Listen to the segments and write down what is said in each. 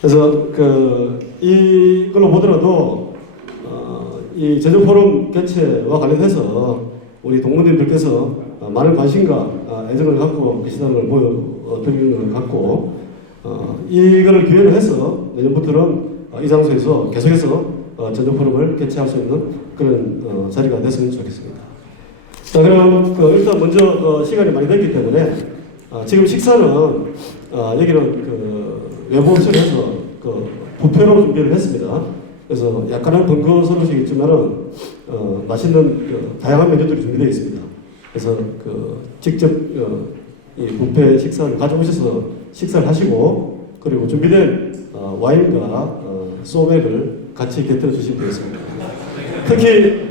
그래서 이걸로 보더라도 이 제주 포럼 개최와 관련해서 우리 동문님들께서 많은 관심과 애정을 갖고 계시다는 걸 보여드리는 것 같고 이거를 기회로 해서 내년부터는 이 장소에서 계속해서 제주 포럼을 개최할 수 있는 그런 자리가 됐으면 좋겠습니다. 자, 그럼 일단 먼저 시간이 많이 됐기 때문에 지금 식사는 여기는 외부업체에서 부페로 준비를 했습니다. 그래서 약간은 번거스러우시겠지만은 맛있는 다양한 메뉴들이 준비되어 있습니다. 그래서 직접 이 뷔페 식사를 가져오셔서 식사를 하시고 그리고 준비된 와인과 소맥을 같이 곁들여 주시면 되겠습니다. 특히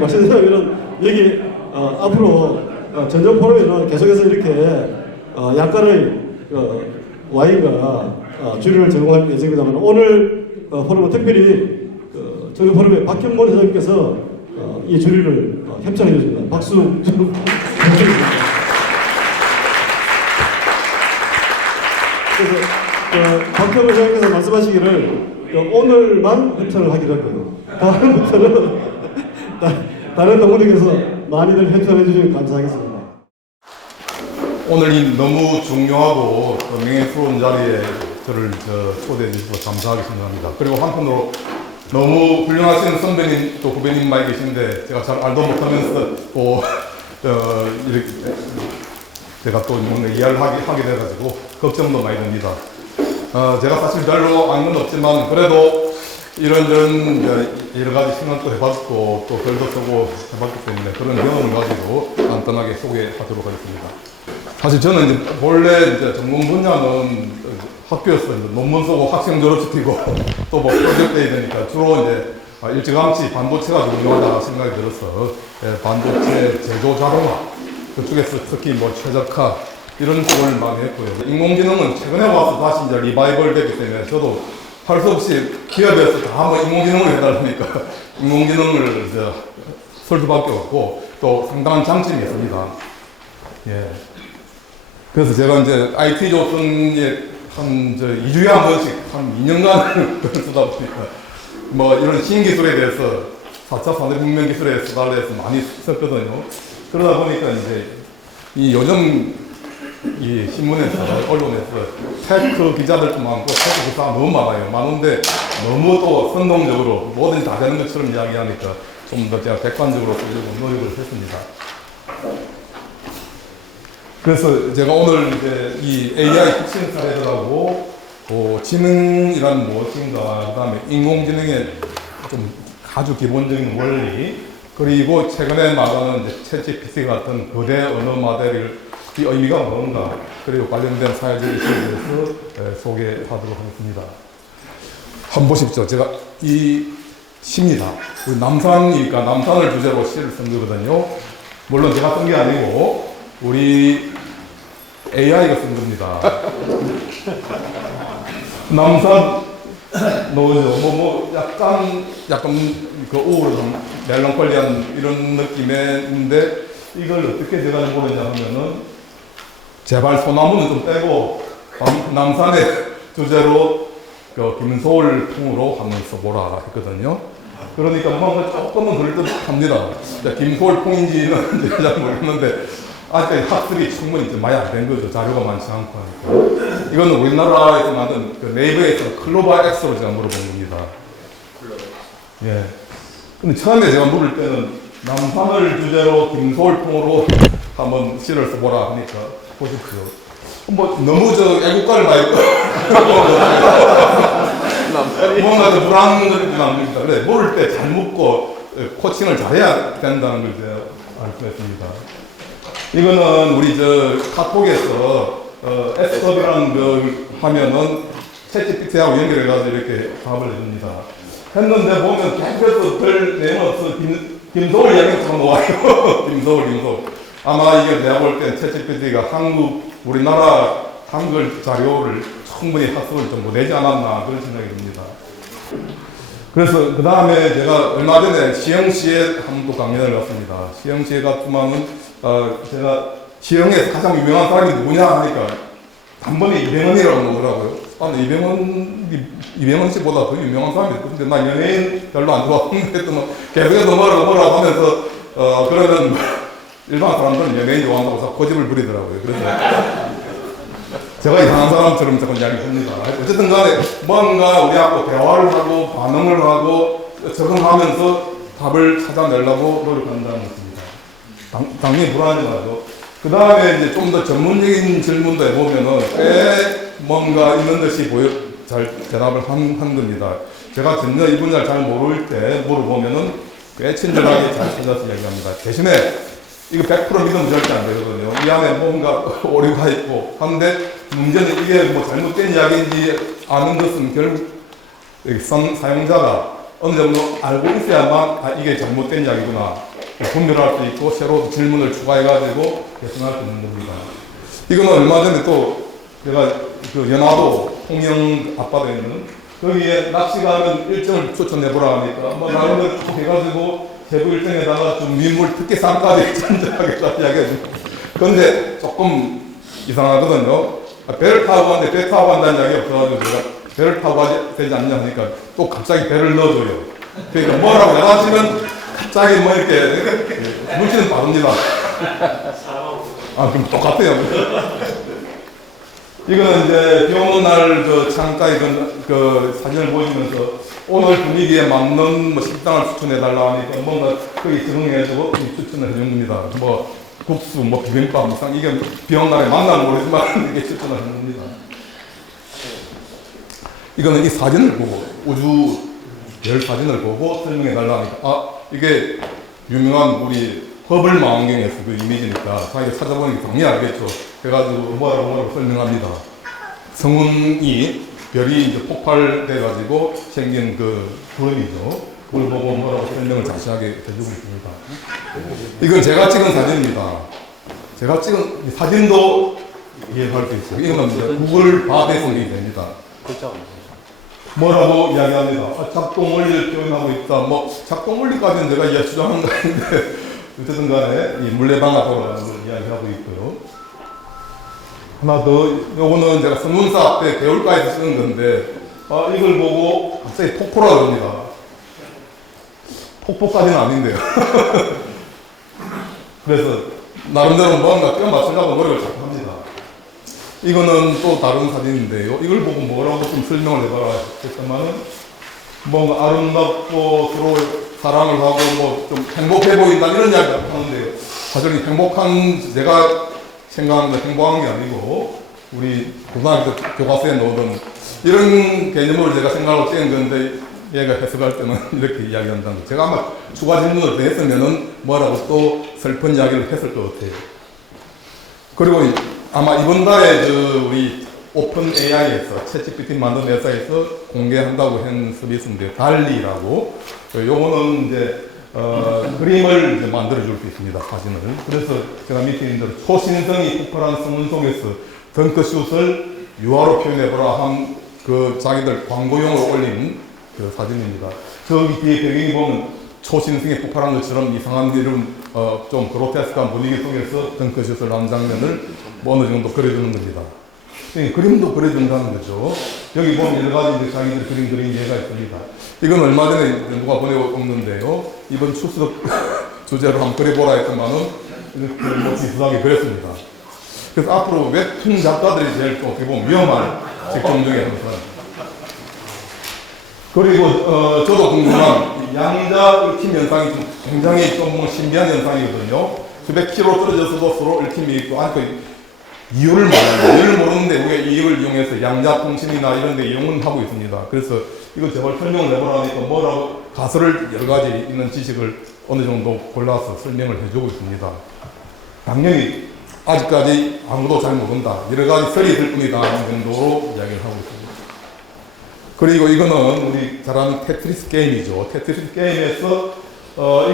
맛있는 사람들은 여기 앞으로 전전 포럼에는 계속해서 이렇게 약간의 와인과 주류를 제공할 예정입니다만 오늘 포럼은 특별히 저희 포럼의 박현문 회장님께서 이 주류를 협찬해 주십니다. 박수 좀 부탁드립니다. 그래서 박현문 회장님께서 말씀하시기를 오늘만 협찬을 하기로 했고요. 다음부터는 다른 동문들께서 많이들 협찬해 주시면 감사하겠습니다. 오늘 이 너무 중요하고 명예스러운 자리에 저를 초대해 주셔서 감사하게 생각합니다. 그리고 한편으로 너무 훌륭하신 선배님 또 후배님 많이 계신데 제가 잘 알도 못하면서 또 이렇게 제가 또 뭔가 이해를 하게 돼가지고 걱정도 많이 됩니다. 제가 사실 별로 아는 건 없지만 그래도 이런저런 여러 가지 생각도 해봤고 또 글도 쓰고 해봤기 때문에 그런 경험을 가지고 간단하게 소개하도록 하겠습니다. 사실 저는 이제 본래 이제 전문 분야는 학교에서 논문 쓰고 학생 졸업시키고 또 뭐 프로젝트 해야 되니까 주로 이제 일찌감치 반도체가 중요하다 생각이 들어서 반도체 제조 자동화 그쪽에서 특히 뭐 최적화 이런 쪽을 많이 했고요. 인공지능은 최근에 와서 다시 이제 리바이벌 되기 때문에 저도 할 수 없이 기업에서 다 한번 인공지능을 해달라니까 인공지능을 이제 쓸 수밖에 없고 또 상당한 장점이 있습니다. 예. 그래서 제가 이제 IT 조선에 한 2주에 한 번씩 한 2년간 글을 쓰다 보니까 뭐 이런 신기술에 대해서 4차 산업혁명 기술에 대해서 많이 썼거든요. 그러다 보니까 이제 이 요즘 이 신문에서 언론에서 테크 기자들도 많고 테크 기사가 너무 많아요. 많은데 너무 또 선동적으로 뭐든지 다 되는 것처럼 이야기하니까 좀 더 제가 객관적으로 쓰려고 노력을 했습니다. 그래서 제가 오늘 이제 이 AI 혁신 사례들하고 지능이란 무엇인가, 그 다음에 인공지능의 좀 아주 기본적인 원리, 그리고 최근에 말하는 챗GPT 같은 거대 언어 모델의 의미가 뭔가, 그리고 관련된 사회적 이슈에 대해서 소개하도록 하겠습니다. 한번 보십시오. 제가 이 시입니다. 우리 남산이니까 남산을 주제로 시를 쓴 거거든요. 물론 제가 쓴 게 아니고 우리 AI가 쓴 겁니다. 남산 노죠. 약간 그 우울한 멜랑콜리한 이런 느낌인데 이걸 어떻게 제가 보느냐 하면은 제발 소나무는 좀 떼고 남산의 주제로 그 김소월 풍으로 한번 써보라 했거든요. 그러니까 뭔가 조금은 그럴듯합니다. 김소월 풍인지는 잘 모르겠는데 아직까지 학습이 충분히 좀 많이 안 된 거죠. 자료가 많지 않고 하니까. 이거는 우리나라에서 만든 그 네이버에서 클로바 X로 제가 물어본 겁니다. 예. 근데 처음에 제가 물을 때는 남산을 주제로 김소월풍으로 한번 시를 써보라 하니까 보십시오. 뭐 너무 애국가를 많이 뭔가 더 불안한 겁니다. 그래, 물을 때 잘 묻고 코칭을 잘해야 된다는 걸 제가 알 수 있습니다. 이거는 우리 카톡에서 S컵이라는 걸 하면은 챗GPT하고 연결해가지고 이렇게 답을 해줍니다. 했는데 보면 계속해서 별 내용 없어. 김서울 이야기처럼 나와요. 김서울. 아마 이게 내가 볼 땐 챗GPT가 우리나라 한글 자료를 충분히 학습을 좀 못내지 않았나 그런 생각이 듭니다. 그래서 그 다음에 제가 얼마 전에 시흥시에 한 번 강연을 갔습니다. 시흥시에 갔지만은 제가 시흥에서 가장 유명한 사람이 누구냐 하니까 단번에 이병헌이라고 나오더라고요. 아, 이병헌 씨보다 더 유명한 사람이 있고, 근데 나 연예인 별로 안 좋아하는데, 또 계속해서 뭐라고 하면서, 그러면 일반 사람들은 연예인 좋아한다고 자꾸 고집을 부리더라고요. 그래서 제가 이상한 사람처럼 자꾸 이야기합니다. 어쨌든 간에 뭔가 우리하고 대화를 하고 반응을 하고 적응하면서 답을 찾아내려고 노력한다는 것입니다. 당연히 불안하지 말고. 그 다음에 이제 좀 더 전문적인 질문도 해보면은 꽤 뭔가 있는 듯이 잘 대답을 한 겁니다. 제가 전혀 이 분야를 잘 모를 때 물어보면은 꽤 친절하게 잘 찾아서 이야기합니다. 대신에 이거 100% 믿으면 절대 안 되거든요. 이 안에 뭔가 오류가 있고 하는데 문제는 이게 뭐 잘못된 이야기인지 아는 것은 결국 사용자가 어느 정도 알고 있어야만 이게 잘못된 이야기구나 분별할 수 있고 새로 질문을 추가해가지고 개선할 수 있는 겁니다. 이거는 얼마 전에 또 제가 그 연화도 통영 앞바다에 있는 거기에 낚시 가면 일정을 추천해보라 하니까 뭐 나름대로 쭉 해가지고 세부 일정에다가 좀 민물 특기상까지 전제하게 이야기해주고 그런데 조금 이상하거든요. 배를 타고 가는데 배 타고 간다는 이야기 없어가지고 제가 배를 타고 가야 되지 않냐 하니까 또 갑자기 배를 넣어줘요. 그러니까 뭐라고 야단치면 갑자기 뭐 이렇게 물질은 다릅니다. 아, 그럼 똑같아요. 이거는 이제 비 오는 날 그 창가에 그 사진을 보여주면서 오늘 분위기에 맞는 뭐 식당을 추천해달라 하니까 뭔가 거기 적응해주고 추천을 해준 겁니다. 뭐 국수, 뭐 비빔밥, 이게 비 오는 날에 만나는 모르지만 이게 추천을 하는 겁니다. 이거는 이 사진을 보고 우주 별 사진을 보고 설명해달라 하니까 아, 이게 유명한 우리 허블 망원경에서 그 이미지니까 자기가 찾아보니까 당연히 알겠죠. 그래가지고 뭐라고 설명합니다. 성운이 별이 이제 폭발돼가지고 생긴 그 구름이죠. 그걸 보고 뭐라고 설명을 자세하게 해주고 있습니다. 이건 제가 찍은 사진입니다. 제가 찍은 사진도 이해할 수 있어요. 이거는 이제 구글 밥에 성립이 됩니다. 뭐라고 이야기합니다. 아, 작동 원리를 표현하고 있다. 뭐 작동 원리까지는 제가 주장한 거 아닌데 어쨌든 간에 이 물레방아 돌아가는 걸 이야기하고 있고요. 하나 더, 요거는 제가 성문사 때 개울가에서 쓰는 건데, 아, 이걸 보고 갑자기 폭포라 그럽니다. 폭포까지는 아닌데요. 그래서 나름대로 뭔가 껴 맞추려고 노력을 자꾸 합니다. 이거는 또 다른 사진인데요. 이걸 보고 뭐라고 좀 설명을 해봐라 했더만은 뭔가 아름답고 서로 사랑을 하고 뭐 좀 행복해 보인다 이런 이야기를 하는데요. 사실 행복한 제가 생각하는 행복한 게 아니고 우리 고등학교 교과서에 넣어둔 이런 개념을 제가 생각하고 찍은 건데 얘가 해석할 때는 이렇게 이야기한다는 거. 제가 아마 추가 질문을 더 했으면은 뭐라고 또 슬픈 이야기를 했을 것 같아요. 그리고 아마 이번 달에 우리 오픈 AI에서 챗GPT 만든 회사에서 공개한다고 한 서비스인데 달리라고 요거는 이제 그림을 이제 만들어줄 수 있습니다. 사진을. 그래서 제가 밑에 있는 대로 초신성이 폭발한 성운 속에서 덩크슛을 유화로 표현해보라 한 그 자기들 광고용으로 올린 그 사진입니다. 저기 뒤에 배경이 보면 초신성이 폭발한 것처럼 이상한 이런 좀 그로테스크한 분위기 속에서 덩크슛을 한 장면을 뭐 어느 정도 그려주는 겁니다. 그림도 그려준다는 거죠. 여기 보면 여러 가지 이제 자기들 그린 예가 있습니다. 이건 얼마 전에 누가 보내왔는데요. 이번 추석 주제로 한번 그려보라 했더만은 이렇게 뭐 비슷하게 그렸습니다. 그래서 앞으로 웹툰 작가들이 제일 또 어떻게 보면 위험한 직종 중에 한 사람. 그리고 저도 궁금한 양자 얽힘 현상이 좀 굉장히 좀 신기한 현상이거든요. 수백 킬로 떨어져서도 서로 얽힘이 있고 이유를 모르는데 우리가 이익을 이용해서 양자통신이나 이런 데 이용은 하고 있습니다. 그래서 이거 제발 설명을 해보라니까 뭐라고 가설을 여러 가지 있는 지식을 어느 정도 골라서 설명을 해주고 있습니다. 당연히 아직까지 아무도 잘 모른다. 여러 가지 설이 있을 뿐이다 하는 정도로 이야기를 하고 있습니다. 그리고 이거는 우리 잘 아는 테트리스 게임이죠. 테트리스 게임에서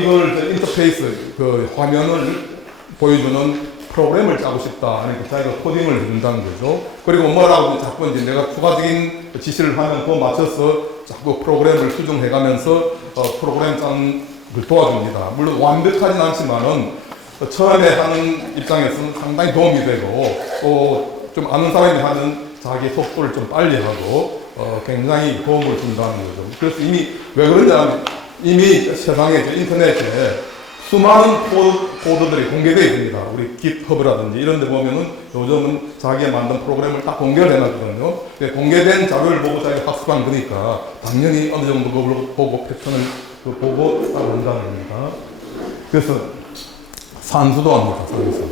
이걸 인터페이스 그 화면을 보여주는 프로그램을 짜고 싶다. 그러니까 자기가 코딩을 해준다는 거죠. 그리고 뭐라고 자꾸 이제 내가 추가적인 지시를 하면 그거 맞춰서 자꾸 프로그램을 수정해가면서 프로그램 짜는 걸 도와줍니다. 물론 완벽하진 않지만은 처음에 하는 입장에서는 상당히 도움이 되고 또 좀 아는 사람이 하는 자기 속도를 좀 빨리 하고 굉장히 도움을 준다는 거죠. 그래서 이미 왜 그러냐면 이미 세상에 인터넷에 수많은 코드들이 공개되어 있습니다. 우리 GitHub라든지 이런 데 보면은 요즘은 자기가 만든 프로그램을 딱 공개를 해놨거든요. 공개된 자료를 보고 자기가 학습한 거니까 당연히 어느 정도 그걸 보고 패턴을 보고 따라한다는 겁니다. 그래서 산수도 합니다, 산수.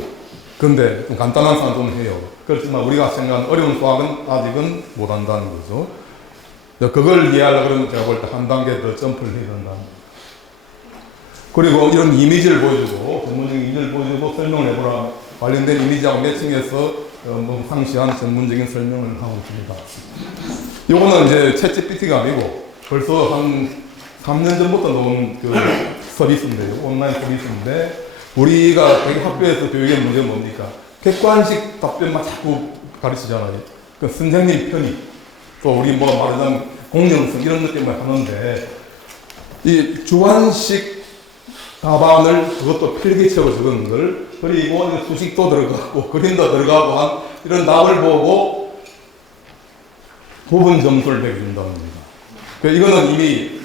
근데 좀 간단한 산수는 해요. 그렇지만 우리가 생각하는 어려운 수학은 아직은 못한다는 거죠. 그걸 이해하려고 그러면 제가 볼 때 한 단계 더 점프를 해야 된다. 그리고 이런 이미지를 보여주고, 전문적인 이미지를 보여주고 설명을 해보라. 관련된 이미지하고 매칭해서 상시한 전문적인 설명을 하고 있습니다. 요거는 이제 챗GPT가 아니고 벌써 한 3년 전부터 나온 그 서비스인데요. 온라인 서비스인데, 우리가 되게 학교에서 교육의 문제가 뭡니까? 객관식 답변만 자꾸 가르치잖아요. 그 선생님 편의, 또 우리 뭐 말하자면 공정성 이런 것들만 하는데, 이 주관식 답안을 그것도 필기체로 적은 걸, 그리고 수식도 들어가고 그림도 들어가고 한 이런 답을 보고 부분 점수를 매겨준다는 겁니다. 이거는 이미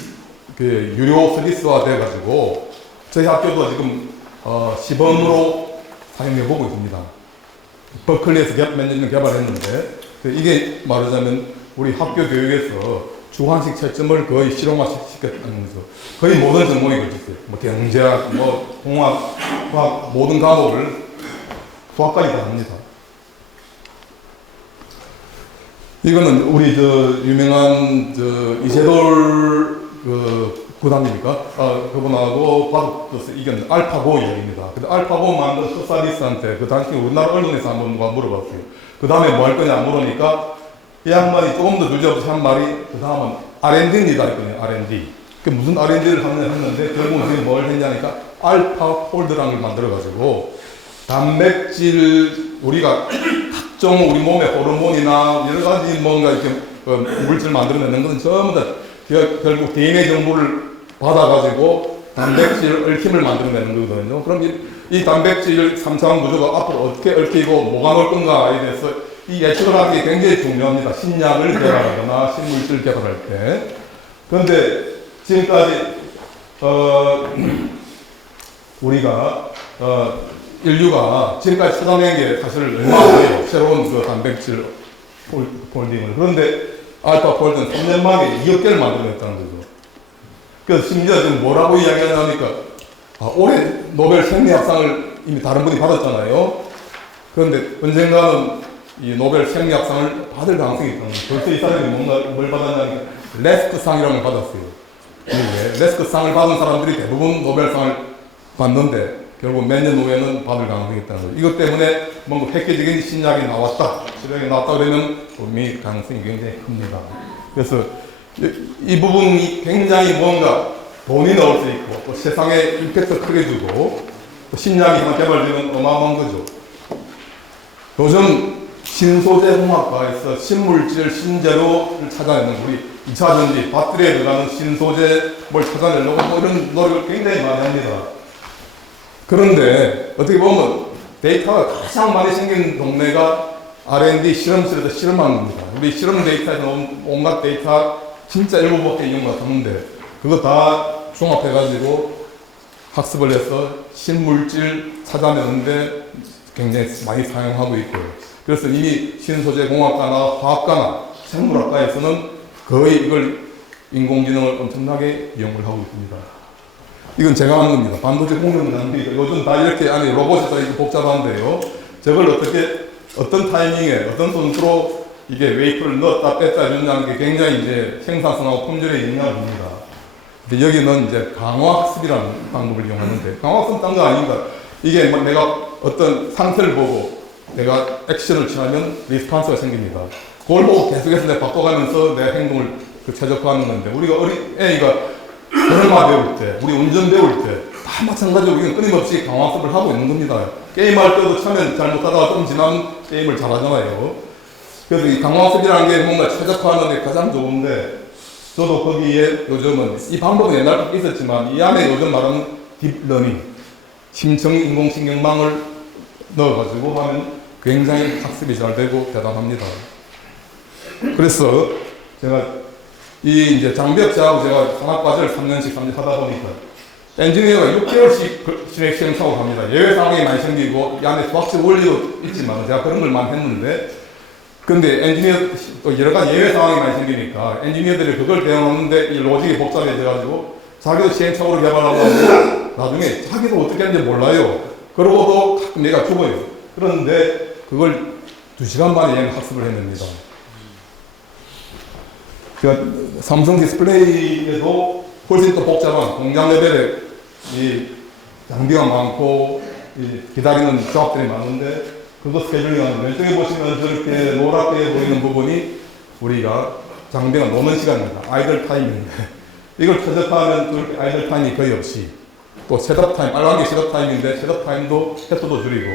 그 유료 서비스화 돼가지고 저희 학교도 지금 시범으로 사용해보고 있습니다. 버클리에서 몇 년 전 개발했는데, 이게 말하자면 우리 학교 교육에서 주관식 채점을 거의 실용화시켰다는 거죠. 거의 모든 전공이 그렇겠어요. 뭐 경제학, 뭐 공학, 과학, 모든 과목을 수학까지 다 합니다. 이거는 우리 유명한 이세돌 구단입니까? 그분하고 바둑에서 이겼는 알파고 이야기입니다. 근데 알파고 만든 소사리스한테 그 당시 우리나라 언론에서 한번 누가 물어봤어요. 그 다음에 뭐 할 거냐 물으니까 이 양반이 조금 더 주저없이 한 말이, 그 다음은 R&D입니다 했거든요. R&D. 그 무슨 R&D를 했는데 결국은 지금 뭘 했냐니까 알파폴드라는 걸 만들어가지고 단백질, 우리가 각종 우리 몸의 호르몬이나 여러 가지 뭔가 이렇게 물질 만들어내는 것은 전부 다 결국 DNA 정보를 받아가지고 단백질 얽힘을 만들어내는 거거든요. 그럼 이 단백질 3차원 구조가 앞으로 어떻게 얽히고 뭐가 넣을 건가에 대해서 이 예측을 하는 게 굉장히 중요합니다. 신약을 개발하거나 신물질 개발할 때. 그런데 지금까지 우리가 인류가 지금까지 찾아낸 게 사실 얼마 안 돼요. 새로운 그 단백질 폴딩을. 그런데 알파폴드는 3년 만에 2억 개를 만들어냈다는 거죠. 그래서 심지어 지금 뭐라고 이야기하냐니까, 올해 노벨 생리학상을 이미 다른 분이 받았잖아요. 그런데 언젠가는 이 노벨 생리학상을 받을 가능성이 있다는 거예요. 벌써 이 사람이 뭔가 뭘 받았냐니까 레스크상이라는 걸 받았어요. 레스크상을 받은 사람들이 대부분 노벨상을 받는데 결국 몇 년 후에는 받을 가능성이 있다는 거예요. 이것 때문에 뭔가 획기적인 신약이 나왔다, 실험이 나왔다 그러면 분명히 가능성이 굉장히 큽니다. 그래서 이 부분이 굉장히 뭔가 돈이 나올 수 있고 또 세상에 임팩트 크게 주고 또 신약이 하나 개발되면 어마어마한 거죠. 요즘 신소재 공학과에서 신물질, 신재료를 찾아내는 우리 2차 전지, 배터리에 들어가는 신소재 뭘 찾아내려고 뭐 이런 노력을 굉장히 많이 합니다. 그런데 어떻게 보면 데이터가 가장 많이 생긴 동네가 R&D 실험실에서 실험하는 겁니다. 우리 실험 데이터에서 나온 온갖 데이터 진짜 일부밖에 이용 못하는데 그거 다 종합해가지고 학습을 해서 신물질 찾아내는데 굉장히 많이 사용하고 있고요. 그래서 이미 신소재 공학과나 화학과나 생물학과에서는 거의 이걸 인공지능을 엄청나게 이용을 하고 있습니다. 이건 제가 하는 겁니다. 반도체 공정 장비. 요즘 다 이렇게 안에 로봇이 다 이렇게 복잡한데요. 저걸 어떻게, 어떤 타이밍에, 어떤 순서로 이게 웨이프를 넣었다 뺐다 해준다는 게 굉장히 이제 생산성하고 품질에 영향을 줍니다. 근데 여기는 이제 강화학습이라는 방법을 이용하는데, 강화학습은 딴 거 아닙니다. 이게 뭐 내가 어떤 상태를 보고 내가 액션을 취하면 리스판스가 생깁니다. 그걸 보고 계속해서 내가 바꿔가면서 내 행동을 최적화하는 건데, 우리가 애가 드라마 배울 때, 우리 운전 배울 때, 다 마찬가지로 우리는 끊임없이 강화학습을 하고 있는 겁니다. 게임할 때도 처음엔 잘못하다가 좀 지나면 게임을 잘하잖아요. 그래서 이 강화학습이라는 게 뭔가 최적화하는 데 가장 좋은데, 저도 거기에 요즘은, 이 방법은 옛날부터 있었지만, 이 안에 요즘 말하는 딥러닝, 심층 인공신경망을 넣어가지고 하면 굉장히 학습이 잘 되고 대단합니다. 그래서 제가 이 이제 장비업자하고 제가 산업과제를 3년씩 하다 보니까 엔지니어가 6개월씩 진행 시행착오 합니다. 예외 상황이 많이 생기고 이 안에 수학적 원리도 있지만 제가 그런 걸 많이 했는데 근데 엔지니어 또 여러 가지 예외 상황이 많이 생기니까 엔지니어들이 그걸 대응하는데 이 로직이 복잡해져가지고 자기도 시행착오를 개발하고 하고 나중에 자기도 어떻게 하는지 몰라요. 그러고도 가끔 내가 죽어요. 그런데 그걸 2시간 만에 학습을 해냅니다. 제가 삼성 디스플레이에도 훨씬 더 복잡한 공장 레벨의 이 장비가 많고 이 기다리는 조합들이 많은데 그거 스케줄링 하는 왼쪽에 보시면 저렇게 노랗게 보이는 부분이 우리가 장비가 노는 시간입니다. 아이들 타임인데 이걸 최적화하면 또 아이들 타임이 거의 없이 또 셋업 타임, 빨간 게 셋업 타임인데 셋업 타임도 횟수도 줄이고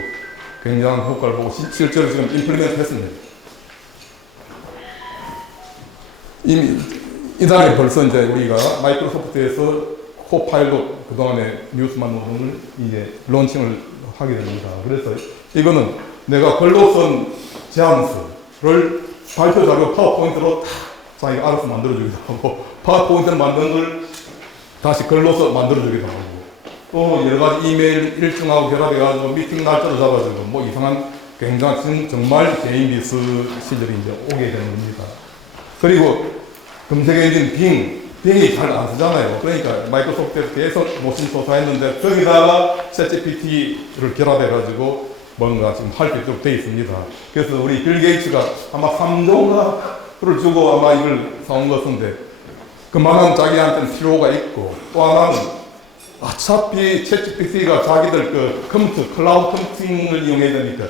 굉장한 효과를 보고 실제로 지금 임플리멘트 했습니다. 이미 이달에 벌써 이제 우리가 마이크로소프트에서 코파일럿 그동안에 뉴스만 노선을 이제 론칭을 하게 됩니다. 그래서 이거는 내가 글로 쓴 제안서를 발표 자료 파워포인트로 다 자기가 알아서 만들어주기도 하고 파워포인트를 만든 걸 다시 글로서 만들어주기도 하고 또 여러 가지 이메일 일정하고 결합해가지고 미팅 날짜도 잡아주고 뭐 이상한 굉장히 정말 개인 비스 시절이 이제 오게 되는 겁니다. 그리고 검색 엔진 빙이 잘 안 쓰잖아요. 그러니까 마이크로소프트에서 계속 노심초사했는데 거기다가 챗GPT를 결합해가지고 뭔가 지금 할 게 좀 돼 있습니다. 그래서 우리 빌 게이츠가 아마 3조가를 주고 아마 이걸 사온 것인데 그만한 자기한테는 필요가 있고 또 하나는 어차피 챗GPT가 자기들 그 컴퓨터, 클라우드 컴퓨팅을 이용해야 되니까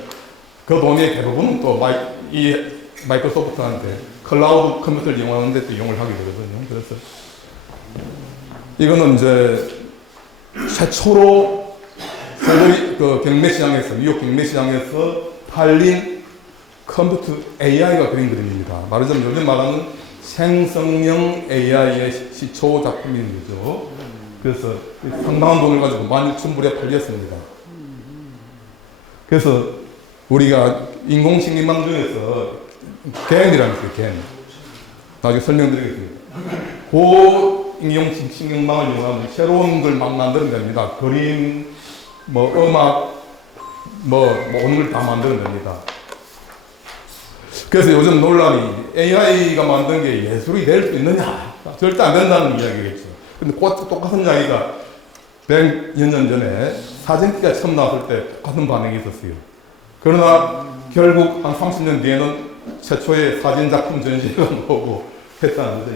그 돈의 대부분은 또 마이크로소프트한테 클라우드 컴퓨터를 이용하는데 또 이용을 하게 되거든요. 그래서 이거는 이제 최초로 그 경매 시장에서, 뉴욕 경매 시장에서 팔린 컴퓨터 AI가 그린 그림입니다. 말하자면 요즘 말하는 생성형 AI의 시초 작품인 거죠. 그래서 상당한 돈을 가지고 16,000불에 팔렸습니다. 그래서 우리가 인공식민망 중에서 겐이라는 게 있어요, 겐. 나중에 설명드리겠습니다. 그 인공식민망을 이용하면 새로운 걸 막 만들면 됩니다. 그림, 뭐 음악, 모든 걸 다 만들면 됩니다. 그래서 요즘 논란이 AI가 만든 게 예술이 될 수 있느냐? 절대 안 된다는 이야기겠죠. 근데 똑같은 이야기가 100여 년 전에 사진기가 처음 나왔을 때 똑같은 반응이 있었어요. 그러나 결국 한 30년 뒤에는 최초의 사진작품 전시회가 나오고 했다는 거죠.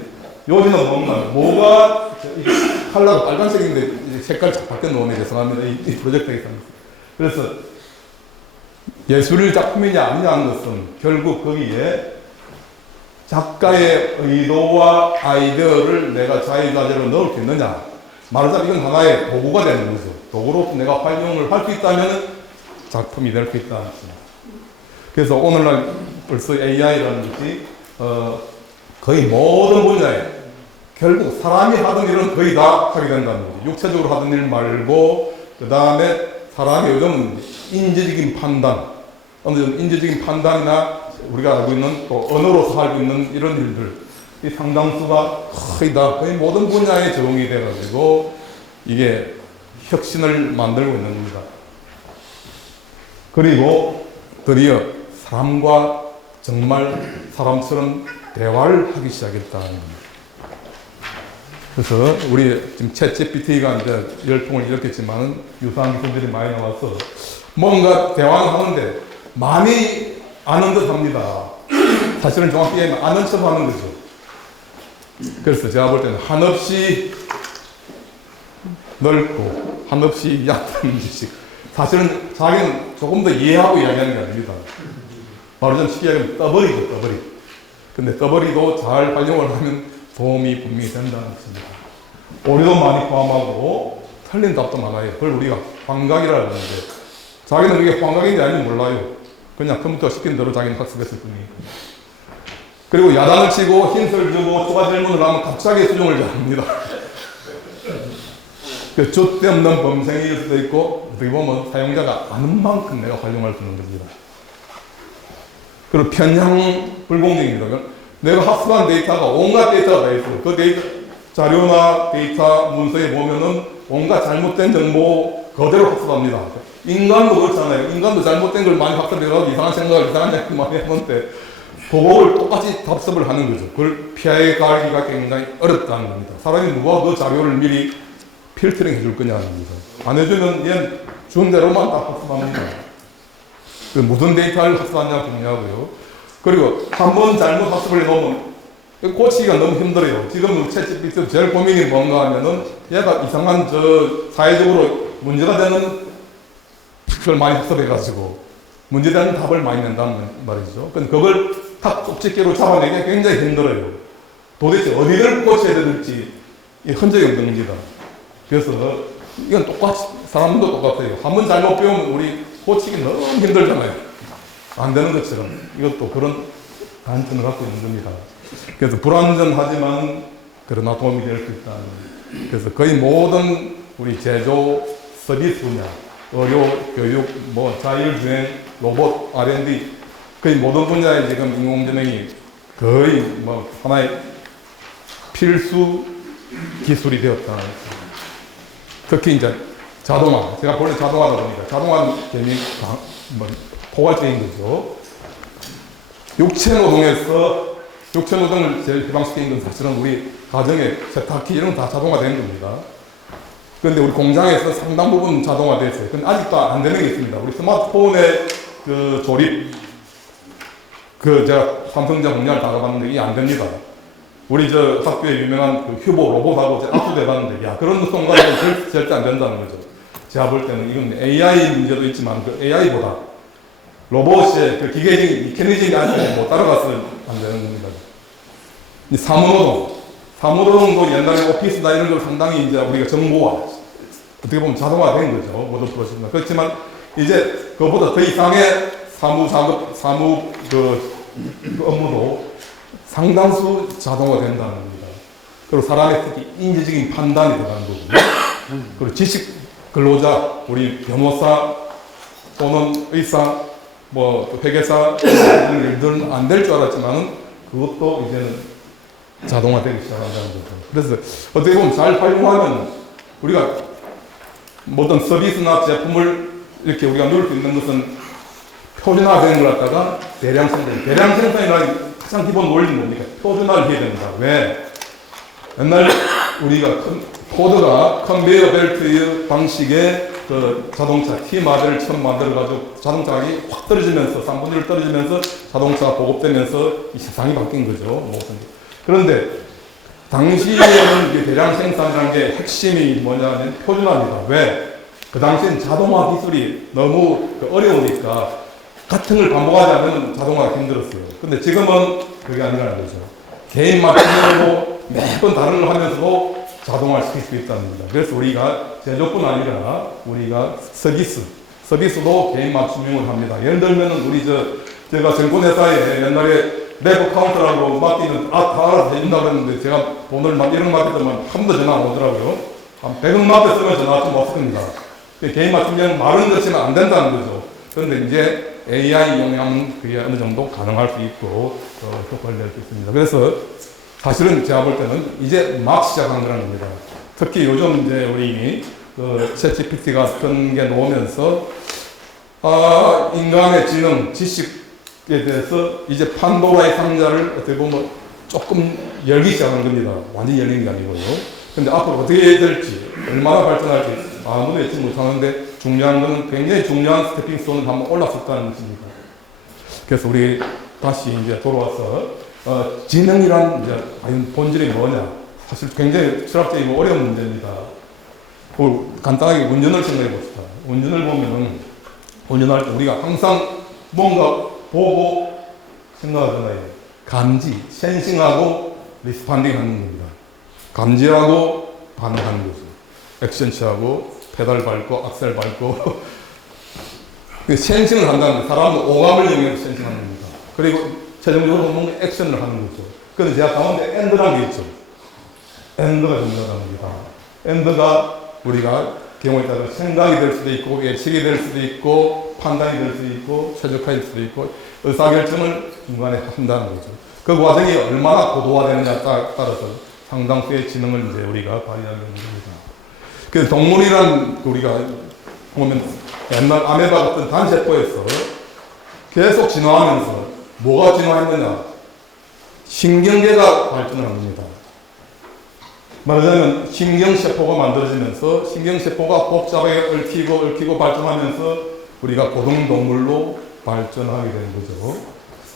요즘은 뭐가 컬러가 빨간색인데 색깔 바뀌어 놓으면 죄송합니다. 이 프로젝트에 있습니다. 그래서 예술 작품이냐 아니냐 하는 것은 결국 거기에 작가의 의도와 아이디어를 내가 자유자재로 넣을 수 있느냐. 말하자면 이건 하나의 도구가 되는 거죠. 도구로 내가 활용을 할 수 있다면 작품이 될 수 있다는 거죠. 그래서 오늘날 벌써 AI라는 것이 거의 모든 분야에 결국 사람이 하던 일은 거의 다 하게 된다는 거죠. 육체적으로 하던 일 말고 그 다음에 사람이 요즘은 인지적인 판단, 인지적인 판단이나 우리가 알고 있는 또 언어로서 알고 있는 이런 일들 이 상당수가 거의 모든 분야에 적용이 돼가지고 이게 혁신을 만들고 있는 겁니다. 그리고 드디어 사람과 정말 사람처럼 대화를 하기 시작했다는 겁니다. 그래서 우리 지금 챗GPT가 이제 열풍을 일으켰지만 유사한 기술들이 많이 나와서 뭔가 대화를 하는데 많이 아는 듯 합니다. 사실은 정확히 아는 척 하는 거죠. 그래서 제가 볼 때는 한없이 넓고 한없이 얕은 지식. 사실은 자기는 조금 더 이해하고 이야기하는 게 아닙니다. 바로 좀 쉽게 얘기하면 떠버리죠, 떠버리. 근데 떠버리도 잘 활용을 하면 도움이 분명히 된다는 것입니다. 오류도 많이 포함하고 틀린 답도 많아요. 그걸 우리가 환각이라고 하는데 자기는 그게 환각인지 아닌지 몰라요. 그냥 컴퓨터 시킨 대로 자기는 학습했을 뿐이에요. 그리고 야단을 치고 힌트를 주고 추가 질문을 하면 갑자기 수정을 잘합니다. 그 줏대 없는 범생일 수도 있고 어떻게 보면 사용자가 아는 만큼 내가 활용할 수 있는 겁니다. 그리고 편향 불공정입니다. 내가 학습한 데이터가 온갖 데이터가 다 있어요. 그 데이터, 자료나 데이터 문서에 보면은 온갖 잘못된 정보 그대로 학습합니다. 인간도 그렇잖아요. 인간도 잘못된 걸 많이 학습해가지고 이상한 생각을 이상한 생각을 많이 하는데 그걸 똑같이 답습을 하는 거죠. 그걸 피해가기가 굉장히 어렵다는 겁니다. 사람이 누가 그 자료를 미리 필터링 해줄 거냐는 겁니다. 안 해주면 얘는 준 대로만 다 학습합니다. 그 무슨 데이터를 학습하느냐 중요하고요. 그리고 한 번 잘못 학습을 해놓으면 고치기가 너무 힘들어요. 지금 챗GPT 제일 고민이 뭔가 하면은 얘가 이상한 사회적으로 문제가 되는 걸 많이 학습해가지고 문제되는 답을 많이 낸다는 말이죠. 근데 그걸 탁 쪽집게로 잡아내기 굉장히 힘들어요. 도대체 어디를 고쳐야 될지 흔적이 없는 겁니다. 그래서 이건 똑같이 사람도 똑같아요. 한 번 잘못 배우면 우리 고치기 너무 힘들잖아요. 안 되는 것처럼 이것도 그런 단점을 갖고 있는 겁니다. 그래서 불완전하지만 그러나 도움이 될 수 있다는. 그래서 거의 모든 우리 제조, 서비스 분야, 의료, 교육, 자율주행, 로봇, R&D 거의 모든 분야에 지금 인공지능이 거의 하나의 필수 기술이 되었다. 특히 이제 자동화. 제가 본래 자동화다 보니까 자동화는 굉장히 포괄적인 거죠. 육체 노동을 제일 해방시킨 건 사실은 우리 가정의 세탁기 이런 건 다 자동화된 겁니다. 그런데 우리 공장에서 상당 부분 자동화됐어요. 근데 아직도 안 되는 게 있습니다. 우리 스마트폰의 그 조립, 제가 삼성전자 공장을 다가봤는데 이게 안 됩니다. 우리 학교에 유명한 그 휴보 로봇하고 압수돼봤는데, 그런 순간은 절대 안 된다는 거죠. 제가 볼 때는 이건 AI 문제도 있지만 그 AI보다 로봇의 그 기계적인 메커니즘이 아직 못 따라가서 안 되는 겁니다. 사무노동도 옛날에 오피스나 이런 걸 상당히 이제 우리가 정보화, 어떻게 보면 자동화된 거죠. 모든 프로세스가. 그렇지만 이제 그것보다 더 이상의 사무 업무도 상당수 자동화된다는 겁니다. 그리고 사람의 특히 인지적인 판단이 들어가는 거고요. 그리고 지식 근로자, 우리 변호사 또는 의사, 회계사 이런 일들은 안 될 줄 알았지만은 그것도 이제는 자동화되기 시작한다는 거죠. 그래서 어떻게 보면 잘 활용하면 우리가 모든 서비스나 제품을 이렇게 우리가 누릴 수 있는 것은 표준화되는 걸 갖다가 대량 생산이라는 가장 기본 원리는 뭡니까? 표준화를 해야 됩니다. 왜? 옛날 우리가 포드가 컨베이어 벨트 방식의 그 자동차 T 모델을 처음 만들어가지고 자동차가 확 떨어지면서 3분의 1 떨어지면서 자동차가 보급되면서 이 세상이 바뀐 거죠. 그런데 당시에는 이게 대량 생산이라는 게 핵심이 뭐냐면 표준화입니다. 왜? 그 당시엔 자동화 기술이 너무 어려우니까 같은 걸 반복하지 않으면 자동화가 힘들었어요. 근데 지금은 그게 아니라는 거죠. 개인 맞춤으로 매번 다른 걸 하면서도 자동화를 시킬 수 있다는 겁니다. 그래서 우리가 제조뿐 아니라 우리가 서비스도 개인 맞춤형을 합니다. 예를 들면은 제가 증권회사에 옛날에 내부 카운터라고 맡기는 다 알아서 해준다고 했는데 제가 돈을 막 1억 맡겼더만 한 번도 전화 안 오더라고요. 한 100억 맡겼으면 전화 좀 왔습니다. 개인 맞춤형 말은 그렇지만 안 된다는 거죠. 그런데 이제 AI 영향은 그게 어느 정도 가능할 수 있고 효과를 낼 수 있습니다. 그래서 사실은 제가 볼 때는 이제 막 시작한 거라는 겁니다. 특히 요즘 이제 우리 챗GPT 같은 게 나오면서 인간의 지능, 지식에 대해서 이제 판도라의 상자를 어떻게 보면 조금 열기 시작한 겁니다. 완전히 열린 게 아니고요. 근데 앞으로 어떻게 해야 될지, 얼마나 발전할지 아무도 예측 못하는데 중요한 것은 굉장히 중요한 스태핑 스톤을 한번 올랐었다는 것입니다. 그래서 우리 다시 이제 돌아와서 지능이란 이제 과연 본질이 뭐냐? 사실 굉장히 철학적이고 어려운 문제입니다. 간단하게 운전을 생각해 봅시다. 운전을 보면은 운전할 때 우리가 항상 뭔가 보고 생각하잖아요. 감지, 센싱하고 리스판딩 하는 겁니다. 감지하고 반응하는 거죠. 액션 취하고 페달 밟고 악셀 밟고 센싱을 한다는 거예요. 사람은 오감을 이용해서 센싱하는 겁니다. 그리고 최종적으로 뭔가 액션을 하는 거죠. 그런데 제가 가운데 엔드라는 게 있죠. 엔드가 중요하다는 겁니다. 엔드가 우리가 경우에 따라 생각이 될 수도 있고 예측이 될 수도 있고 판단이 될 수도 있고 최적화일 수도 있고 의사결정을 중간에 한다는 거죠. 그 과정이 얼마나 고도화되느냐에 따라서 상당수의 지능을 이제 우리가 발휘하게 되는 겁니다. 그래서 동물이란 우리가 보면 옛날 아메바 같은 단세포에서 계속 진화하면서 뭐가 진화했느냐? 신경계가 발전을 합니다. 말하자면 신경세포가 만들어지면서 신경세포가 복잡하게 얽히고 발전하면서 우리가 고등동물로 발전하게 되는 거죠.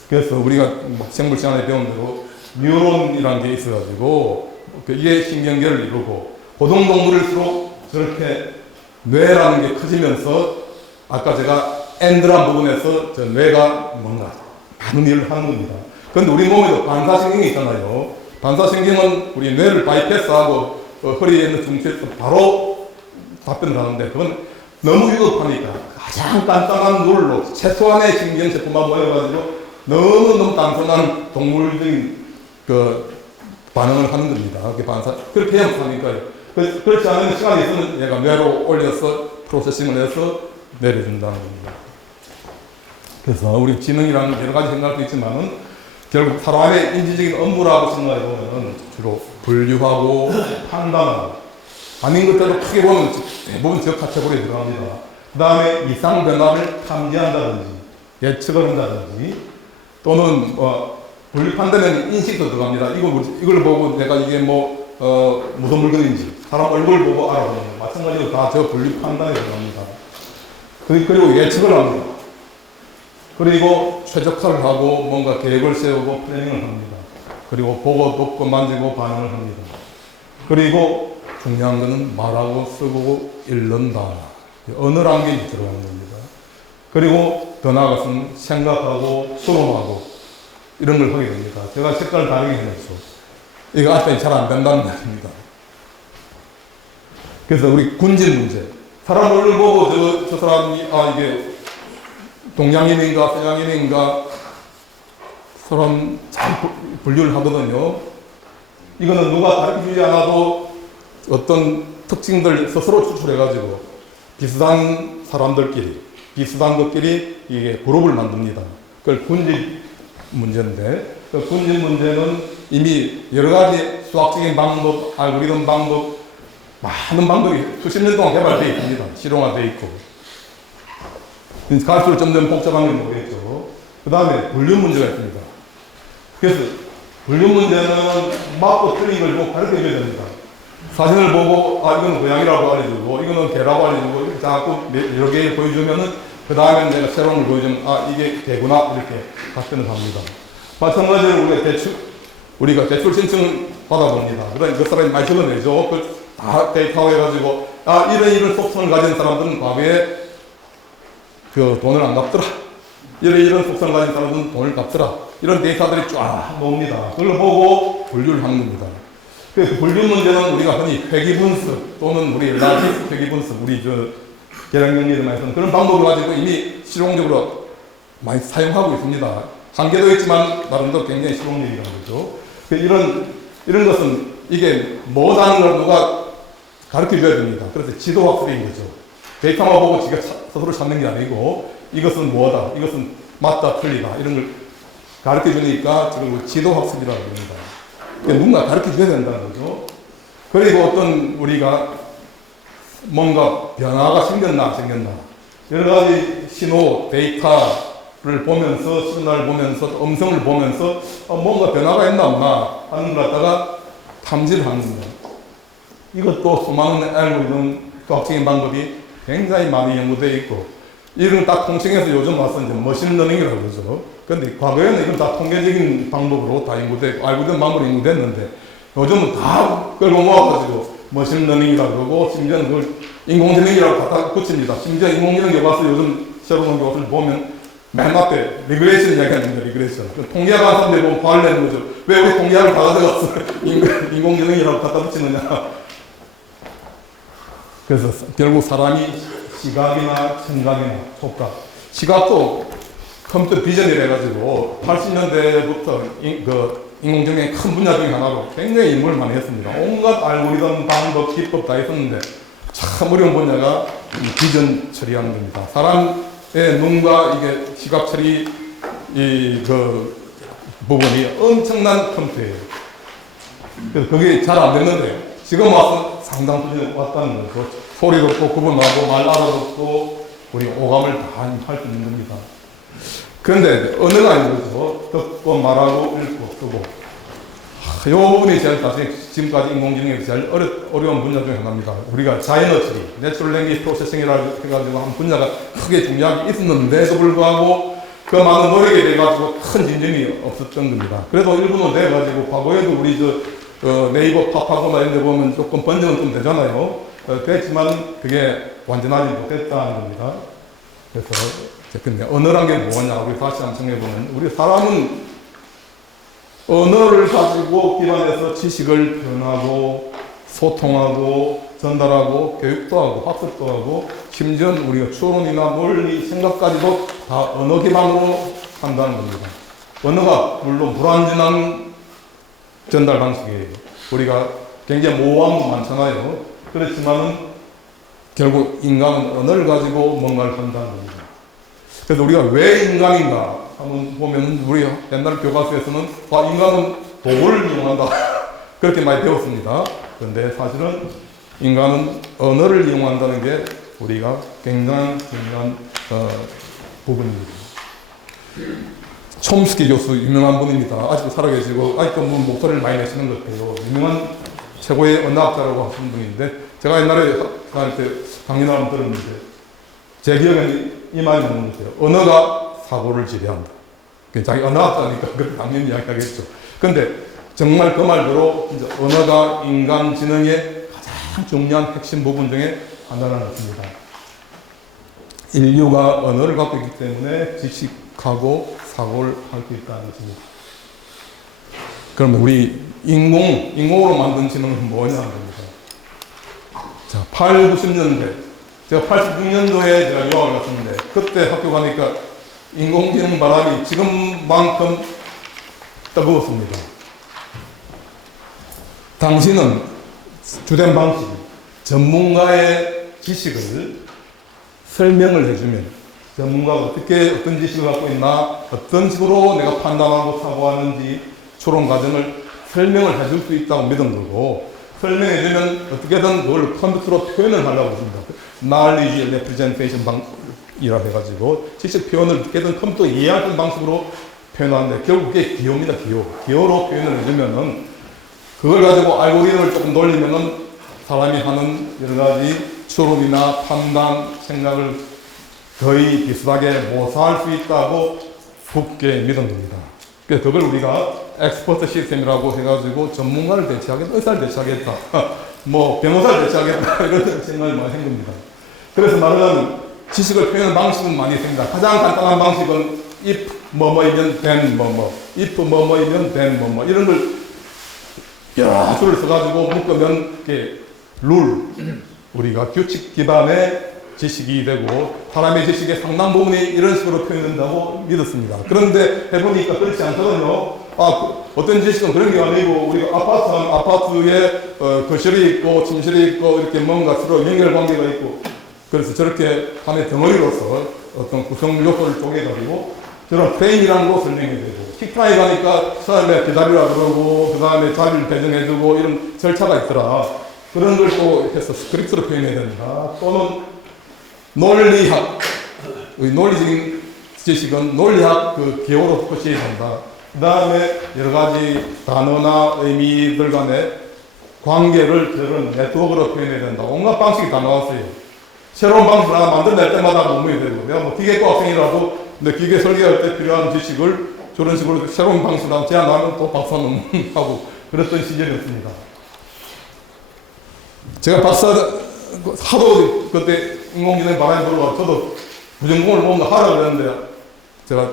그래서 우리가 생물 시간에 배운 대로 뉴런이라는 게 있어가지고 이게 신경계를 이루고 고등동물일수록 저렇게 뇌라는 게 커지면서 아까 제가 엔드란 부분에서 저 뇌가 뭔가 많은 일을 하는 겁니다. 그런데 우리 몸에도 반사신경이 있잖아요. 반사신경은 우리 뇌를 바이패스하고 허리에 있는 중추에서 바로 답변을 하는데 그건 너무 위급하니까 가장 간단한 룰로 최소한의 신경세포만 모여가지고 너무 단순한 동물적인 그 반응을 하는 겁니다. 그렇게 그렇게 해야 하니까요. 그렇지 않으면 시간이 있으면 얘가 뇌로 올려서 프로세싱을 해서 내려준다는 겁니다. 그래서 우리 지능이라는 여러 가지 생각도 있지만은 결국 사람의 인지적인 업무라고 생각해 보면은 주로 분류하고 판단하고 아닌 것들도 크게 보면 대부분 저 카테고리에 들어갑니다. 그 다음에 이상 변화를 탐지한다든지 예측을 한다든지 또는 분류 판단에는 인식도 들어갑니다. 이걸 보고 내가 이게 무슨 물건인지 사람 얼굴 보고 알아보는 거 마찬가지로 다 저 분류 판단에 들어갑니다. 그리고 예측을 합니다. 그리고 최적화를 하고 뭔가 계획을 세우고 플래닝을 합니다. 그리고 보고 듣고 만지고 반응을 합니다. 그리고 중요한 것은 말하고 쓰고 읽는다. 언어라는 게 들어가는 겁니다. 그리고 더 나아가서는 생각하고 수nom하고 이런 걸 하게 됩니다. 제가 색깔을 다르게 해놨죠. 이거 앞에 잘 안 된다는 말입니다. 그래서 우리 군진 문제. 사람 얼굴 보고 저 사람이 이게 동양인인가 서양인인가 사람 잘 분류를 하거든요. 이거는 누가 가르쳐주지 않아도 어떤 특징들 스스로 추출해가지고 비슷한 사람들끼리 비슷한 것끼리 이게 그룹을 만듭니다. 그걸 군진 문제인데 그 군진 문제는 이미 여러 가지 수학적인 방법, 알고리즘 방법 많은 방법이 수십 년 동안 개발되어 있습니다. 실용화되어 있고 갈수록 점점 복잡한 게 모르겠죠. 그 다음에 분류 문제가 있습니다. 그래서 분류 문제는 맞고 틀린 걸 꼭 가르쳐 줘야 됩니다. 사진을 보고 이거는 고양이라고 알려주고 이거는 개라고 알려주고 이렇게 자꾸 여러 개 보여주면은 그 다음에 내가 새로운 걸 보여주면 이게 개구나 이렇게 답변을 합니다. 마찬가지로 우리가 대출 신청 받아봅니다. 그다음에 그 사람이 많이 적어내죠. 그걸 다 데이터화 해가지고 이런 속성을 가진 사람들은 과거에 그 돈을 안 갚더라. 이런 속성을 가진 사람들은 돈을 갚더라. 이런 데이터들이 쫙 나옵니다. 그걸 보고 분류를 하는 겁니다. 그 분류 문제는 우리가 흔히 회귀분수 또는 우리 라티스 회귀분수, 우리 계량경리에서는 그런 방법을 가지고 이미 실용적으로 많이 사용하고 있습니다. 한계도 있지만 나름대로 굉장히 실용적이라는 거죠. 이런 것은 이게 뭐라는 걸 누가 가르쳐 줘야 됩니다. 그래서 지도학습인 거죠. 데이터만 보고 지가 스스로 찾는 게 아니고 이것은 뭐다, 이것은 맞다, 틀리다 이런 걸 가르쳐 주니까 지금 지도학습이라고 합니다. 누군가 가르쳐 줘야 된다는 거죠. 그리고 어떤 우리가 뭔가 변화가 생겼나 안 생겼나 여러 가지 신호, 데이터를 보면서 시그널을 보면서 음성을 보면서 뭔가 변화가 있나 없나 하는 걸 갖다가 탐지를 하는 겁니다. 이것도 수많은 알고리즘 수학적인 방법이 굉장히 많이 연구되어 있고 이런 딱 통칭해서 요즘 와서 이제 머신러닝이라고 그러죠. 그런데 과거에는 이건 다 통계적인 방법으로 다 연구되고 알고리즘 방법으로 연구됐는데 요즘은 다 끌고 모아가지고 머신러닝이라고 그러고 심지어는 그걸 인공지능이라고 갖다 붙입니다. 심지어 인공지능 교과서 요즘 새로운 교과서를 보면 맨 앞에 리그레이션 이야기하는 리그레이션. 통계학 한 사람들이 보면 화를 내는 거죠. 왜 우리 통계학을 다 가져갔어? 인공지능이라고 갖다 붙이느냐. 그래서 결국 사람이 시각이나 청각이나 촉각, 시각도 컴퓨터 비전이라 해가지고 80년대부터 인공지능의 큰 분야 중에 하나로 굉장히 연구를 많이 했습니다. 온갖 알고리즘, 방법, 기법 다 있었는데 참 어려운 분야가 비전 처리하는 겁니다. 사람의 눈과 이게 시각 처리, 부분이 엄청난 컴퓨터예요. 그래서 그게 잘 안 됐는데 지금 와서 상당 수준에 왔다는 거죠. 소리도 없고 구분하고 말 알아듣고 우리 오감을 다 할 수 있는 겁니다. 그런데 언어가 아닌 거죠. 듣고 말하고 읽고 쓰고. 이 부분이 제일 사실 지금까지 인공지능에서 제일 어려운 분야 중에 하나입니다. 우리가 자연어처리, 내추럴 랭귀지 프로세싱이라고 해가지고 한 분야가 크게 중요하게 있었는데도 불구하고 그 많은 노력에 대해 가지고 큰 진전이 없었던 겁니다. 그래도 일부는 돼가지고 과거에도 우리 네이버 팝하거나 이런 데 보면 조금 번역은 좀 되잖아요. 됐지만 그게 완전하지 못했다는 겁니다. 그래서 근데 언어란 게 뭐냐 우리 다시 한번 정해보면 우리 사람은 언어를 가지고 기반해서 지식을 표현하고 소통하고 전달하고 교육도 하고 학습도 하고 심지어 우리가 추론이나 논리 생각까지도 다 언어 기반으로 한다는 겁니다. 언어가 물론 불완전한 전달 방식이에요. 우리가 굉장히 모호한 거 많잖아요. 그렇지만은 결국 인간은 언어를 가지고 뭔가를 한다는 겁니다. 그래서 우리가 왜 인간인가 한번 보면 우리 옛날 교과서에서는 인간은 도구를 이용한다 그렇게 많이 배웠습니다. 그런데 사실은 인간은 언어를 이용한다는 게 우리가 굉장히 중요한 부분입니다. 촘스키 교수 유명한 분입니다. 아직도 살아계시고 아직도 목소리를 많이 내시는 것 같아요. 유명한 최고의 언어학자라고 하시는 분인데 제가 옛날에 할 때 강연을 한번 들었는데 제 기억에는 이 말이 나오는 것 같아요. 언어가 사고를 지배한다. 자기 언어학자니까 그렇게 당연히 이야기하겠죠. 근데 정말 그 말대로 이제 언어가 인간 지능의 가장 중요한 핵심 부분 중에 하나라는 것입니다. 인류가 언어를 갖고 있기 때문에 지식하고 사고를 할 수 있다는 것입니다. 그러면 우리 인공으로 만든 지능은 뭐냐는 겁니다. 자, 8, 90년대. 제가 86년도에 제가 유학을 갔었는데, 그때 학교 가니까 인공지능 바람이 지금만큼 뜨거웠습니다. 당시는 주된 방식, 전문가의 지식을 설명을 해주면, 전문가가 어떤 지식을 갖고 있나, 어떤 식으로 내가 판단하고 사고하는지, 추론 과정을 설명을 해줄 수 있다고 믿은 거고, 설명해주면 어떻게든 그걸 컴퓨터로 표현을 하려고 합니다. knowledge representation 방이라 해가지고 지식 표현을 어떻게든 컴퓨터 이해할 수 있는 방식으로 표현하는데 결국 그게 기호입니다. 기호로 표현을 해주면은 그걸 가지고 알고리즘을 조금 돌리면은 사람이 하는 여러 가지 추론이나 판단, 생각을 거의 비슷하게 모사할 수 있다고 굳게 믿은 겁니다. 그래서 그걸 우리가 엑스퍼트 시스템이라고 해가지고 전문가를 대체하겠다, 의사를 대체하겠다, 뭐 변호사를 대체하겠다 이런 생각을 많이 한 겁니다. 그래서 말하자면 지식을 표현하는 방식은 많이 있습니다. 가장 간단한 방식은 if 뭐뭐이면 then 뭐뭐, if 뭐뭐이면 then 뭐뭐 이런 걸 여러 수를 써가지고 묶으면 이게 룰, 우리가 규칙 기반의 지식이 되고 사람의 지식의 상당 부분이 이런 식으로 표현된다고 믿었습니다. 그런데 해보니까 그렇지 않거든요. 어떤 지식은 그런 게 아니고 우리가 아파트에 거실이 있고 침실이 있고 이렇게 뭔가 서로 연결관계가 있고 그래서 저렇게 하나의 덩어리로서 어떤 구성 요소를 쪼개가지고 저런 프레임이라는 거 설명해야 되고 식당에 가니까 처음에 기다리라 그러고 그 다음에 자리를 배정해주고 이런 절차가 있더라. 그런 걸 또 해서 스크립트로 표현해야 된다. 또는 논리학, 논리적인 지식은 논리학 그 기호로 표시해야 한다. 그 다음에 여러 가지 단어나 의미들 간의 관계를 저런 네트워크로 표현해야 된다. 온갖 방식이 다 나왔어요. 새로운 방식을 하나 만들어낼 때마다 논문이 되고, 내가 뭐 기계과 학생이라도 내 기계 설계할 때 필요한 지식을 저런 식으로 새로운 방식으로 제안하면 또 박사 논문하고 그랬던 시절이었습니다. 제가 하도 그때 인공지능 바람이 불어서 저도 부전공을 뭔가 하라고 그랬는데 제가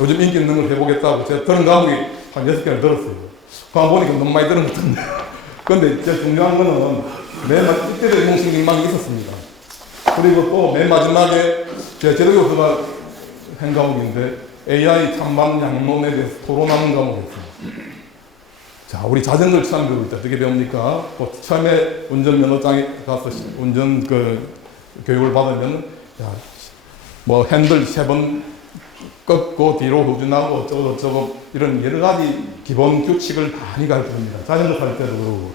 요즘 인기 있는 걸 해보겠다고 제가 들은 과목이 한 6개를 들었어요. 그거 보니까 너무 많이 들은 것 같은데. 근데 제일 중요한 거는 이때도 인공지능망이 있었습니다. 그리고 또 맨 마지막에 제가 제도교수가 한 과목인데 AI 찬반 양론에 대해서 토론하는 과목이었습니다. 자, 우리 자전거를 처음 배울 때 어떻게 배웁니까? 처음에 운전면허장에 가서 운전 교육을 받으면, 뭐 핸들 3번 꺾고 뒤로 후진하고 어쩌고 이런 여러 가지 기본 규칙을 많이 가르쳐줍니다. 자전거 탈 때도 그러고.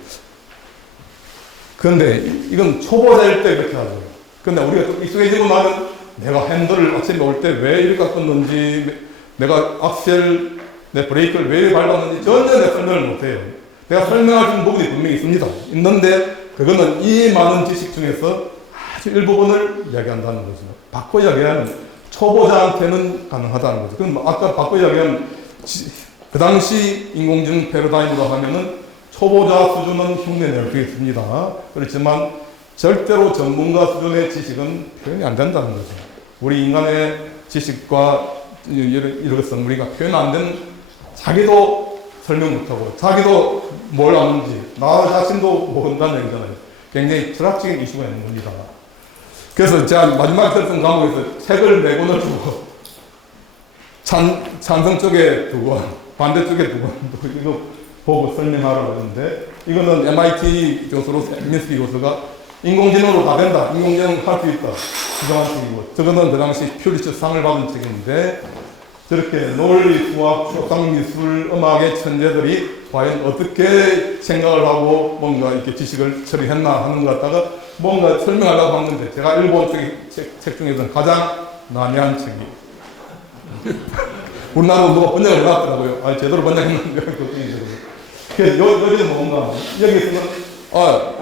그런데 이건 초보자일 때 그렇게 하죠. 근데 우리가 또 익숙해지고 나면 내가 핸들을 아침에 올 때 왜 이렇게 꺾었는지, 내가 악셀, 내 브레이크를 왜 밟았는지 전혀 내 설명을 못해요. 내가 설명할 수 있는 부분이 분명히 있습니다. 있는데 그거는 이 많은 지식 중에서 아주 일부분을 이야기한다는 거죠. 바꿔 이야기하면 초보자한테는 가능하다는 거죠. 그럼 아까 바꿔 이야기하면 그 당시 인공지능 패러다임으로 하면은 초보자 수준은 흉내낼 수 있습니다. 그렇지만 절대로 전문가 수준의 지식은 표현이 안 된다는 거죠. 우리 인간의 지식과 이것은 우리가 표현 안 되는, 자기도 설명 못하고 자기도 뭘 아는지 나 자신도 모른다는 얘기잖아요. 굉장히 철학적인 이슈가 있는 겁니다. 그래서 제가 마지막에 썼던 과목에서 책을 4권을 주고 찬성 쪽에 2권, 반대 쪽에 2권 이거 보고 설명하라고 했는데, 이거는 MIT 교수로 미스키 교수가 인공지능으로 다 된다, 인공지능 할 수 있다 주장한 책이고, 저거는 그 당시 퓰리처 상을 받은 책인데, 저렇게 논리, 수학, 추상, 미술, 음악의 천재들이 과연 어떻게 생각을 하고 뭔가 이렇게 지식을 처리했나 하는 것 갖다가 뭔가 설명하려고 하는데, 제가 일본 책 중에서는 가장 난해한 책이 우리나라로 누가 번역을 해놨더라고요. 아, 제대로 번역했는데 그래서 여기는 뭔가, 여기서는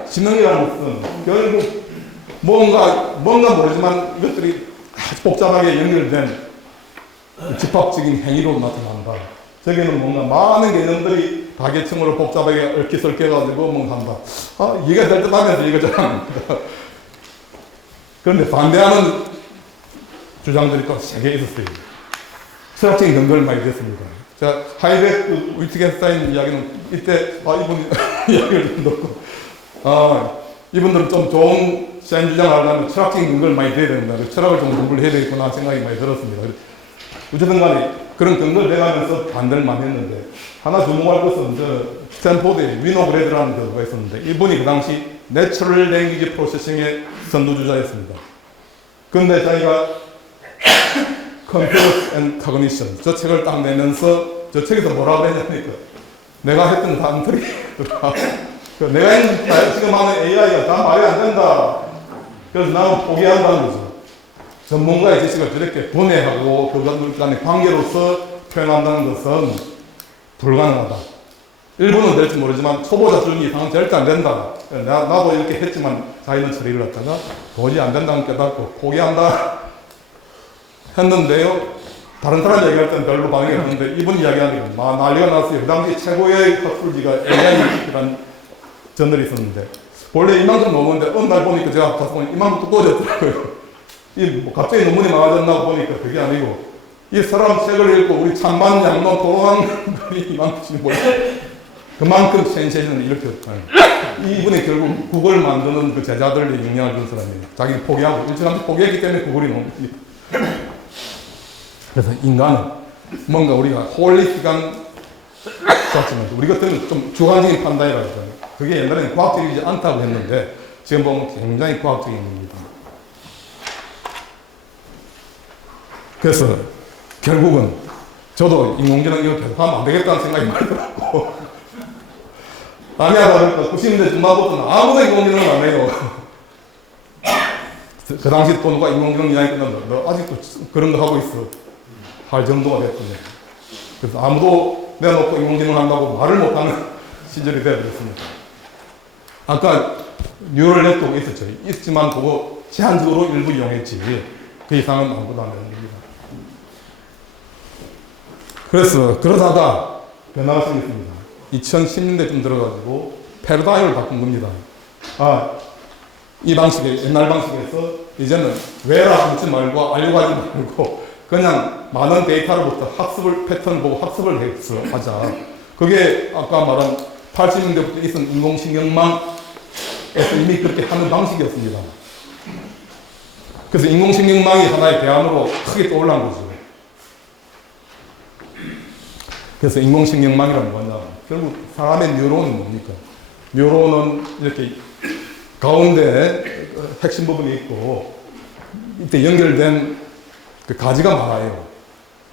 지능이라는 것은 결국 뭔가 모르지만 이것들이 아주 복잡하게 연결된 집합적인 행위로 나타난다. 저기는 뭔가 많은 개념들이 다계층으로 복잡하게 얽혀설켜가지고 뭔가 한다. 이해가 될 듯 하면서 이거잖아. 그런데 반대하는 주장들이 또 세게 있었어요. 철학적인 근거를 많이 됐습니다. 자, 하이데크, 위트겐스타인 이야기는 이때, 이분 이야기를 듣고, 이분들은 좀 좋은 시장 주장을 하려면 철학적인 근거를 많이 대야 된다. 철학을 좀 공부를 해야 되겠구나 생각이 많이 들었습니다. 어쨌든 간에 그런 근거를 대가면서 반대를 많이 했는데, 하나 주목할 것은 스탠포드의 위노브레드라는 교수가 있었는데, 이분이 그 당시 내추럴 랭귀지 프로세싱의 선두주자였습니다. 근데 자기가 Computers and Cognition, 저 책을 딱 내면서 저 책에서 뭐라고 했냐니까, 내가 했던 단들이 내가 했는 지금 하는 AI가 다 말이 안 된다. 그래서 나는 포기한다는 거죠. 전문가의 지식을 저렇게 분해하고 그들 간의 관계로서 표현한다는 것은 불가능하다. 일부는 될지 모르지만 초보자 수준 이상은 절대 안 된다. 나도 이렇게 했지만 자기는 처리를 갖다가 도저히 안 된다는 깨닫고 포기한다 했는데요. 다른 사람 얘기할 때는 별로 반응이 없는데 이분 이야기하니까 난리가 났어요. 그 당시 최고의 학술지가 AI라는 저널이 있었는데, 원래 이만큼 넘었는데 어느 날 보니까 제가 가서 보니 이만큼 두꺼워졌더라고요. 뭐 갑자기 논문이 많아졌나 보니까 그게 아니고, 이 사람 책을 읽고 우리 찬반 양론 토론한 글이 이만큼씩 뭐야. 그만큼 센세이션을 일으켰어요. 이분이 결국 국어를 만드는 그 제자들의 영향을 준 사람이에요. 자기는 포기하고, 일찌감치 포기했기 때문에 국어를 놓은 겁니다. 그래서 인간은 뭔가 우리가 홀리스틱한 자체는 우리 같은 좀 주관적인 판단이라고 하잖아요. 그게 옛날에는 과학적이지 않다고 했는데 지금 보면 굉장히 과학적인 겁니다. 그래서 결국은 저도 인공지능 이거 계속 하면 안 되겠다는 생각이 많이 들었고, 아니야 그러니까 90년대 중반부터는 아무도 인공지능을 안 해요. 그 당시 또 누가 인공지능 이야기 끝났는데 너 아직도 그런 거 하고 있어 할 정도가 됐거든요. 그래서 아무도 내놓고 인공지능 한다고 말을 못하는 시절이 되어버렸습니다. 아까 뉴럴 네트워크 있었죠. 있지만 그거 제한적으로 일부 이용했지 그 이상은 아무도 안 하는 겁니다. 그래서 그러다가 변화가 생겼습니다. 2010년대쯤 들어가지고 패러다임을 바꾼 겁니다. 이 방식의 옛날 방식에서 이제는 왜라 하지 말고 알려고 하지 말고 그냥 많은 데이터로부터 학습을 패턴 보고 학습을 해서 하자. 그게 아까 말한 80년대부터 있었던 인공신경망에서 이미 그렇게 하는 방식이었습니다. 그래서 인공신경망이 하나의 대안으로 크게 떠올란 거죠. 그래서 인공신경망이란 뭐냐? 결국 사람의 뉴런은 뭡니까? 뉴런은 이렇게 가운데 핵심 부분이 있고 이때 연결된 그 가지가 많아요.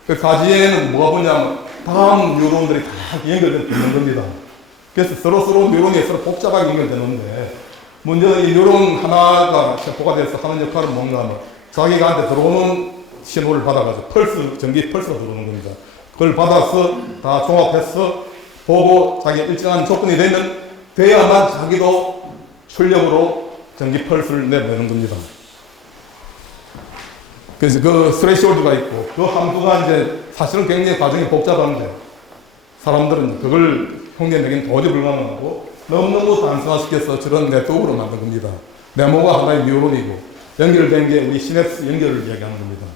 그 가지에는 뭐가 보냐면 다음 뉴런들이 다 연결되는 겁니다. 그래서 서로 뉴런이 서로 복잡하게 연결되는데 문제는 이 뉴런 하나가 세포가 돼서 하는 역할은 뭔가 하면 자기가 한테 들어오는 신호를 받아가지고 전기 펄스가 들어오는 겁니다. 그걸 받아서 다 종합해서 보고 자기 일정한 조건이 돼야만 자기도 출력으로 전기 펄스를 내보내는 겁니다. 그래서 그 스레시홀드가 있고 그 함수가 이제 사실은 굉장히 과정이 복잡한데 사람들은 그걸 흉내내기는 도저히 불가능하고 너무너무 단순화시켜서 저런 네트워크로 만든 겁니다. 네모가 하나의 뉴런이고 연결된 게 우리 시냅스 연결을 이야기하는 겁니다.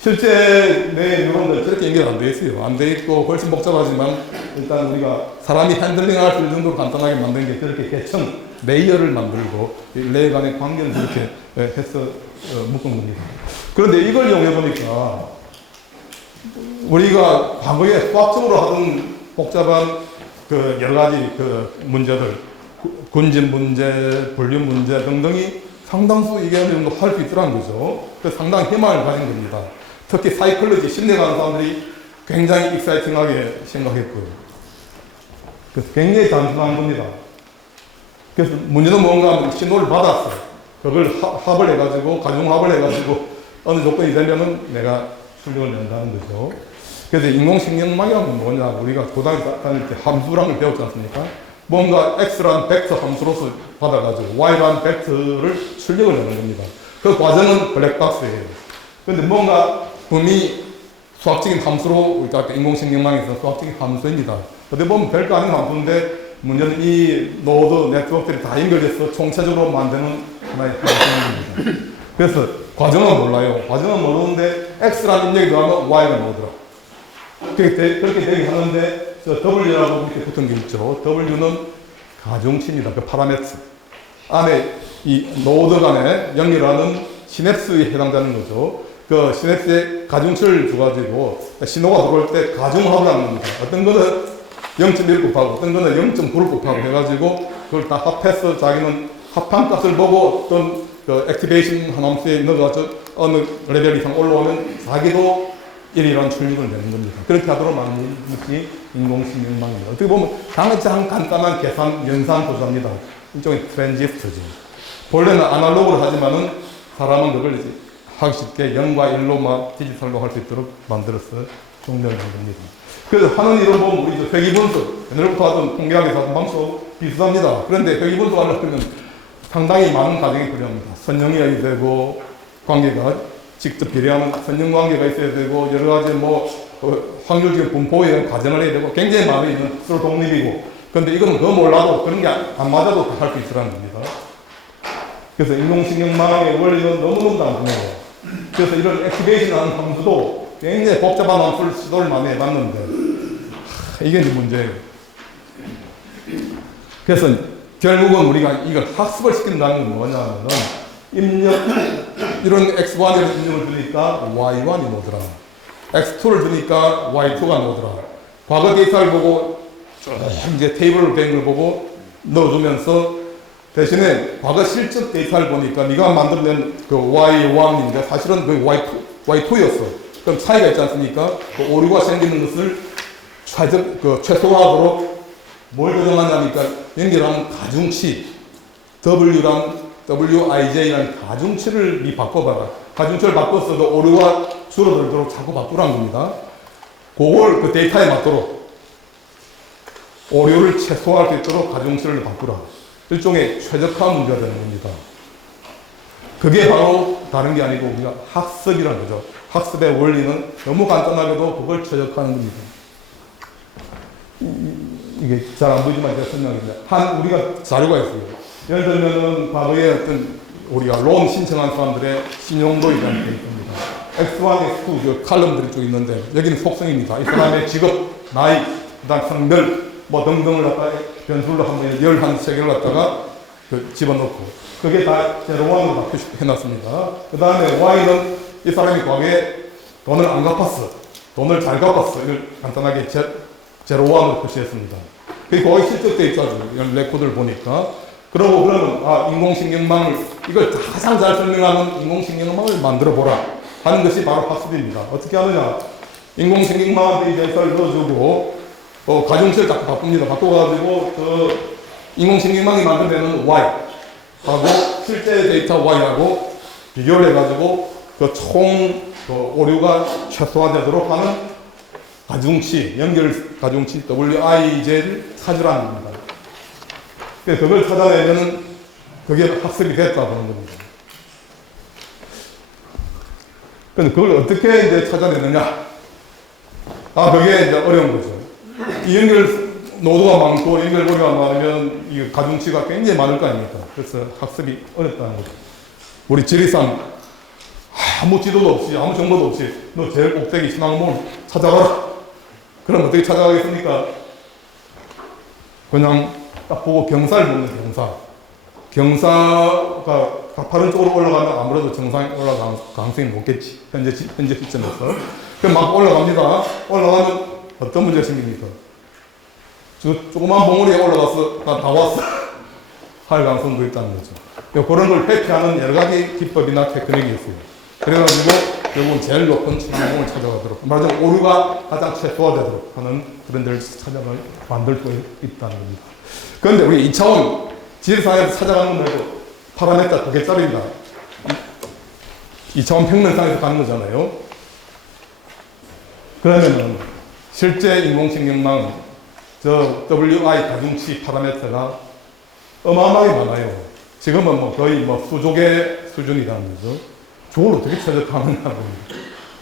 실제 내 뉴런들 저렇게 연결 안 돼 있어요. 안 돼 있고 훨씬 복잡하지만 일단 우리가 사람이 핸들링할 수 있는 정도로 간단하게 만든 게 저렇게 계층, 레이어를 만들고 레이어 간의 관계를 그렇게 해서 묶은 겁니다. 그런데 이걸 이용해 보니까 우리가 과거에 수학적으로 하던 복잡한 그 여러 가지 그 문제들, 군집 문제, 분류 문제 등등이 상당수 이게 어느 정도 할 수 있더라는 거죠. 그래서 상당히 희망을 가진 겁니다. 특히 사이클러지, 심리에 가는 사람들이 굉장히 익사이팅하게 생각했고요. 그래서 굉장히 단순한 겁니다. 그래서 문제는 뭔가 하면 신호를 받았어요. 그걸 합을 해가지고, 가중합을 해가지고 어느 조건이 되면은 내가 출력을 낸다는 거죠. 그래서 인공신경망이란 뭐냐, 우리가 고등학교 다닐 때 함수랑을 배웠지 않습니까? 뭔가 x란 벡터 함수로서 받아가지고 y란 벡터를 출력을 하는 겁니다. 그 과정은 블랙박스예요. 그런데 뭔가 분명히 수학적인 함수로 우리가 아까 인공신경망에서 수학적인 함수입니다. 어떻게 보면 별거 아닌 함수인데 문제는 이 노드 네트워크들이 다 연결돼서 총체적으로 만드는 하나의 함수입니다. 그래서 과정은 몰라요. 과정은 모르는데 x란 입력이 들어가면 y가 나오더라. 그렇게 되게 하는데 저 W라고 이렇게 붙은 게 있죠. W는 가중치입니다. 그 파라메터 안에 이 노드 간에 연결하는 시냅스에 해당되는 거죠. 그 시냅스에 가중치를 줘가지고 신호가 들어올 때 가중합을 하는 겁니다. 어떤 거는 0.1 곱하고 어떤 거는 0.9를 곱하고 해가지고 그걸 다 합해서 자기는 합한 값을 보고 어떤 그 액티베이션 함수에 넣어가지고 어느 레벨 이상 올라오면 자기도 1이라는 출력을 내는 겁니다. 그렇게 하도록 만든 것이 인공신경망입니다. 어떻게 보면 가장 간단한 계산, 연산 도사입니다. 일종의 트랜지스터죠. 본래는 아날로그로 하지만은 사람은 그걸 이제 하기 쉽게 0과 1로 막 디지털로 할 수 있도록 만들어서 종료를 한 겁니다. 그래서 하는 일을 보면 우리 회귀분수, 옛날부터 하던 통계학에서 하던 방식 비슷합니다. 그런데 회귀분수 하려면 상당히 많은 과정이 필요합니다. 선형이 되고 관계가 직접 비례하는 선형 관계가 있어야 되고 여러 가지 뭐 확률적인 분포에 대한 과정을 해야 되고 굉장히 많이 있는 서로 독립이고 그런데 이건 그거 몰라도 그런 게 안 맞아도 할 수 있으라는 겁니다. 그래서 인공신경망의 원리는 너무너무 단순해요. 그래서 이런 액티베이션 하는 함수도 굉장히 복잡한 함수를 시도를 많이 해봤는데 이게 이제 문제예요. 그래서 결국은 우리가 이걸 학습을 시킨다는 건 뭐냐면은 이런 x1을 입력을 주니까 y1이 나오더라. x2를 주니까 y2가 나오더라. 과거 데이터를 보고 이제 테이블로 된 걸 보고 넣어주면서 대신에 과거 실적 데이터를 보니까 네가 만들어낸 그 y1인데 사실은 그 y2였어. 그럼 차이가 있지 않습니까? 그 오류가 생기는 것을 최소화하도록 뭘 조정하냐니까 연결하는 가중치 WIJ라는 가중치를 바꿔봐라. 가중치를 바꿨어도 오류가 줄어들도록 자꾸 바꾸라는 겁니다. 그걸 그 데이터에 맞도록 오류를 최소화할 수 있도록 가중치를 바꾸라. 일종의 최적화 문제가 되는 겁니다. 그게 바로 다른 게 아니고 우리가 학습이라는 거죠. 학습의 원리는 너무 간단하게도 그걸 최적화하는 겁니다. 이게 잘 안 보이지만 제가 설명합니다. 우리가 자료가 있어요. 예를 들면은 과거에 어떤 우리가 론 신청한 사람들의 신용도이라는 게 있습니다. X1, X2 그 칼럼들이 쭉 있는데 여기는 속성입니다. 이 사람의 직업, 나이, 그다음 성별 뭐 등등을 갖다가 변수로 한번 열한 세 개를 갖다가 집어넣고 그게 다 제로원으로 다 표시해놨습니다. 그 다음에 Y는 이 사람이 과거에 돈을 안 갚았어, 돈을 잘 갚았어 이걸 간단하게 제로원으로 표시했습니다. 그게 거의 실적돼 있죠. 이런 레코드를 보니까. 그러면 인공신경망을 이걸 가장 잘 설명하는 인공신경망을 만들어 보라 하는 것이 바로 학습입니다. 어떻게 하느냐? 인공생명망한테 이제 잘 넣어주고, 가중치를 자꾸 바꿉니다. 바꿔가지고, 인공생명망이 만들어내는 Y하고 실제 데이터 Y하고 비교를 해가지고, 총 오류가 최소화되도록 하는 가중치, 연결 가중치 WIJ를 찾으라는 겁니다. 그래서 그걸 찾아내면 그게 학습이 됐다 보는 겁니다. 그런데 그걸 어떻게 이제 찾아내느냐? 그게 이제 어려운 거죠. 이 연결 노드가 많고 연결고리가 많으면 이 가중치가 굉장히 많을 거 아닙니까? 그래서 학습이 어렵다는 거죠. 우리 지리산 아무 지도도 없이 아무 정보도 없이 너 제일 꼭대기 신앙문을 찾아가라. 그럼 어떻게 찾아가겠습니까? 그냥 딱 보고 경사를 보면 경사가 가파른 쪽으로 올라가면 아무래도 정상에 올라갈 가능성이 높겠지. 현재 시점에서. 그럼 막 올라갑니다. 올라가면 어떤 문제가 생깁니까? 조그만 봉우리에 올라가서 나 다 왔어. 할 가능성도 있다는 거죠. 그런 걸 회피하는 여러 가지 기법이나 테크닉이 있어요. 그래가지고 결국은 제일 높은 신앙봉을 찾아가도록, 말하자면 오류가 가장 최소화되도록 하는 그런 데를 만들 수 있다는 겁니다. 그런데 우리 2차원 지리산에서 찾아가는 건 말고 파라메타 2개짜리입니다. 2차원 평면상에서 가는 거잖아요. 그러면은 실제 인공생명망 WI 가중치 파라메터가 어마어마하게 많아요. 지금은 거의 수조개 수준이라는 거죠. 저걸 어떻게 최적화하느냐고.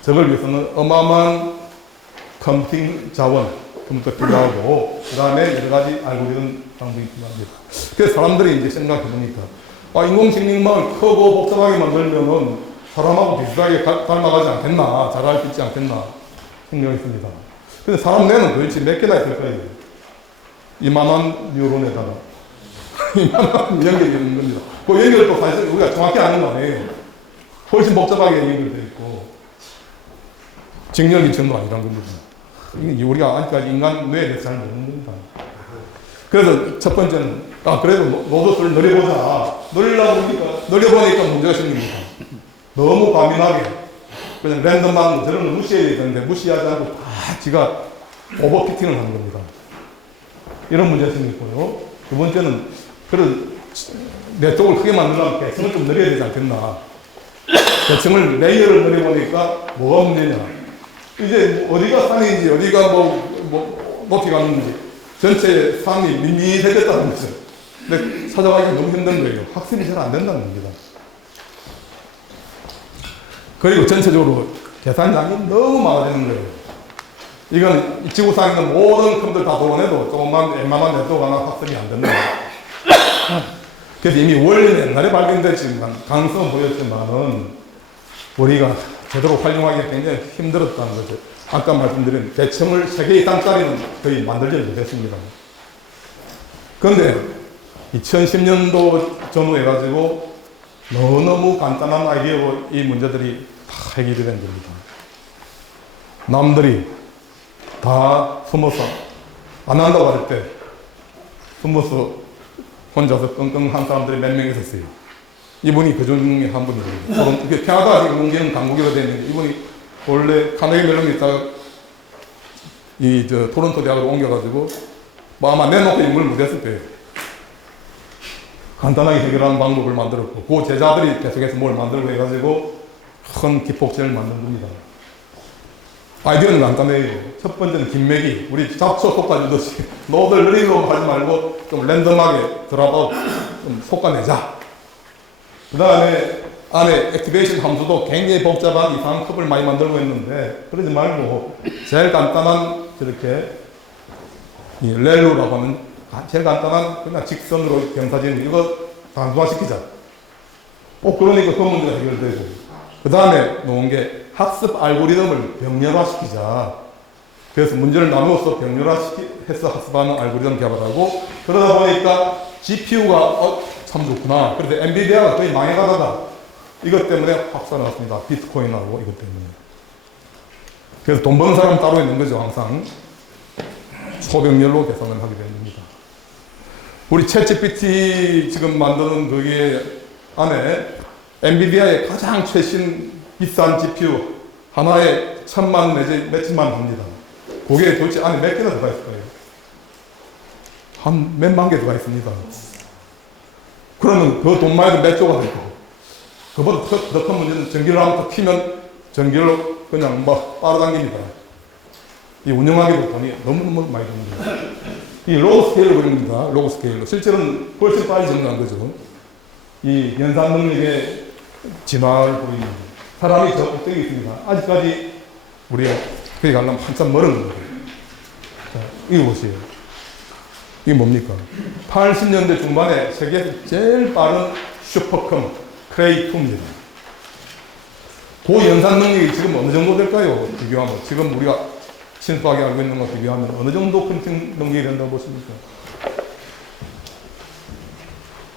저걸 위해서는 어마어마한 컴퓨팅 자원, 컴퓨터 필요하고, 그 다음에 여러 가지 알고리즘 방법이 필요합니다. 그래서 사람들이 이제 생각해 보니까, 인공생명망을 크고 복잡하게 만들면은 사람하고 비슷하게 닮아가지 않겠나, 잘할 수 있지 않겠나 생각했습니다. 근데 사람 뇌는 도대체 몇 개나 있을까요? 이만한 뉴런에다가 이만한 연결이 있는 겁니다. 그 연결도 사실 우리가 정확히 아는 거 아니에요. 훨씬 복잡하게 연결되어 있고 직렬이 전도 아니란 겁니다. 이게 우리가 아직까지 인간 뇌에 대해서 잘 모르는 겁니다. 그래서 첫 번째는 그래도 노드를 늘려보자. 늘려보니까 문제가 생깁니다. 너무 과민하게 그냥 랜덤한 저런 걸 무시해야 되는데 무시하지 않고 다 지가 오버피팅을 하는 겁니다. 이런 문제가 생겼고요. 두 번째는 내 쪽을 크게 만들려면 계층을 좀 늘려야 되지 않겠나. 계층을 레이어를 늘려보니까 뭐가 문제냐. 이제 어디가 산인지 어디가 높이가 있는지 전체 산이 밋밋해졌다는 거죠. 근데 찾아가기 너무 힘든 거예요. 학습이 잘 안 된다는 겁니다. 그리고 전체적으로 계산량이 너무 많아지는 거예요. 이건 지구상에 있는 모든 컴퓨터를 다 동원해도 조금만 웬만한 네트워크 하나 학습이 안 된다. 그래서 이미 원리는 옛날에 발견됐지만 가능성은 보였지만은 우리가 제대로 활용하기가 굉장히 힘들었다는 거죠. 아까 말씀드린 계층을 3개 이상짜리는 거의 만들지 못했습니다. 그런데 2010년도 전후 해가지고 너무너무 간단한 아이디어로 이 문제들이 다 해결이 된 겁니다. 남들이 다 숨어서 안 한다고 할 때 숨어서 혼자서 끙끙한 사람들이 몇 명 있었어요. 이분이 그 중에 한 분이거든요. 캐나다 인공지능 강국이가 됐는데 이분이 원래 카네기 멜론에 있다가 토론토 대학으로 옮겨가지고 아마 내놓고 인물을 못했을 거예요. 간단하게 해결하는 방법을 만들었고 그 제자들이 계속해서 뭘 만들고 해가지고 큰 기폭제를 만든 겁니다. 아이디어는 간단해요. 첫 번째는 김매기. 우리 잡초 솎아주듯이 노드를 느리고 하지 말고 좀 랜덤하게 드랍아웃 좀 솎아내자. 그 다음에 안에 액티베이션 함수도 굉장히 복잡한 이상한 컵을 많이 만들고 있는데 그러지 말고 제일 간단한 저렇게 이 렐루라고 하는 제일 간단한 그냥 직선으로 경사지는 이거 단순화시키자. 그러니까 그 문제가 해결되고 그 다음에 놓은 게 학습 알고리즘을 병렬화시키자. 그래서 문제를 나누어서 병렬화해서 학습하는 알고리즘 개발하고 그러다 보니까 GPU가 참 좋구나. 그래서 엔비디아가 거의 망해가다가 이것 때문에 확산 왔습니다. 비트코인하고 이것 때문에. 그래서 돈 버는 사람 따로 있는 거죠. 항상 소병렬로 계산을 하게 되는 겁니다. 우리 챗GPT 지금 만드는 거기에 안에 엔비디아의 가장 최신 비싼 GPU 하나에 1000만 내지 몇천만 합니다. 그게 도대체 안에 몇 개나 들어가 있을까요? 한 몇만 개 들어가 있습니다. 그러면 그 돈 말고 몇 조가 되고, 그보다 더 큰 문제는 전기를 한번 키면 전기로 그냥 막 빨아당깁니다. 이 운영하기도 돈이 너무너무 많이 듭니다. 이 로고 스케일로 그립니다. 로고 스케일로. 실제로는 훨씬 빨리 정리한 거죠. 이 연산 능력의 진화를 보입니다. 사람이 저 꼭대기 있습니다. 아직까지 우리가 거기 가려면 한참 멀은 겁니다. 자, 이거 보세요. 이게 뭡니까? 80년대 중반에 세계에서 제일 빠른 슈퍼컴 크레이2입니다. 그 연산 능력이 지금 어느 정도 될까요? 비교하면. 지금 우리가 친숙하게 알고 있는 거 비교하면 어느 정도 컴퓨팅 능력이 된다고 보십니까?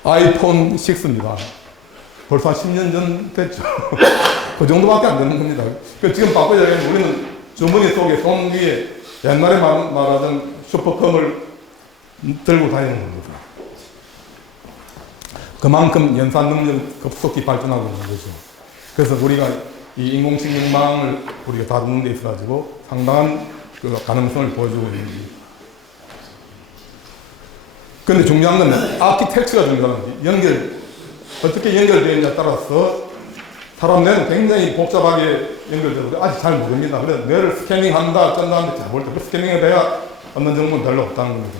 아이폰 6입니다. 벌써 한 10년 전 됐죠. 그 정도밖에 안 되는 겁니다. 지금 바꿔야겠는데 우리는 주머니 속에 손 위에 옛날에 말하던 슈퍼컴을 들고 다니는 겁니다. 그만큼 연산 능력은 급속히 발전하고 있는 거죠. 그래서 우리가 이 인공지능망을 우리가 다루는 데 있어가지고 상당한 그 가능성을 보여주고 있는지. 근데 중요한 건 아키텍처가 중요한 거지. 어떻게 연결되어 있냐에 따라서 사람 뇌는 굉장히 복잡하게 연결되고 아직 잘 모릅니다. 그래서 뇌를 스캐닝한다, 쩐다는데 잘 모를 때 그 스캐닝에 대해 얻는 정보는 별로 없다는 겁니다.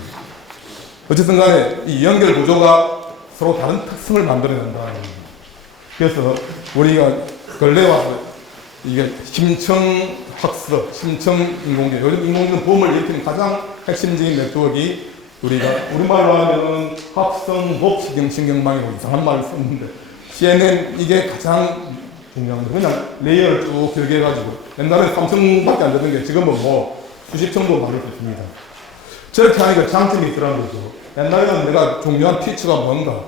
어쨌든 간에 이 연결 구조가 서로 다른 특성을 만들어낸다는 겁니다. 그래서 우리가 근래 와서 이게 심층 학습, 심층 인공지능, 요즘 인공지능 붐을 일으키는 가장 핵심적인 네트워크가 우리가 우리말로 하면은 합성복신경망이라고 이상한 말을 썼는데 CNN 이게 가장 중요한 거예요. 그냥 레이어를 쭉 길게 해가지고 옛날에 3층밖에 안 되는 게 지금은 뭐 수십 층도 만들 수 있습니다. 저렇게 하니까 장점이 있더라는 거죠. 옛날에는 내가 중요한 피치가 뭔가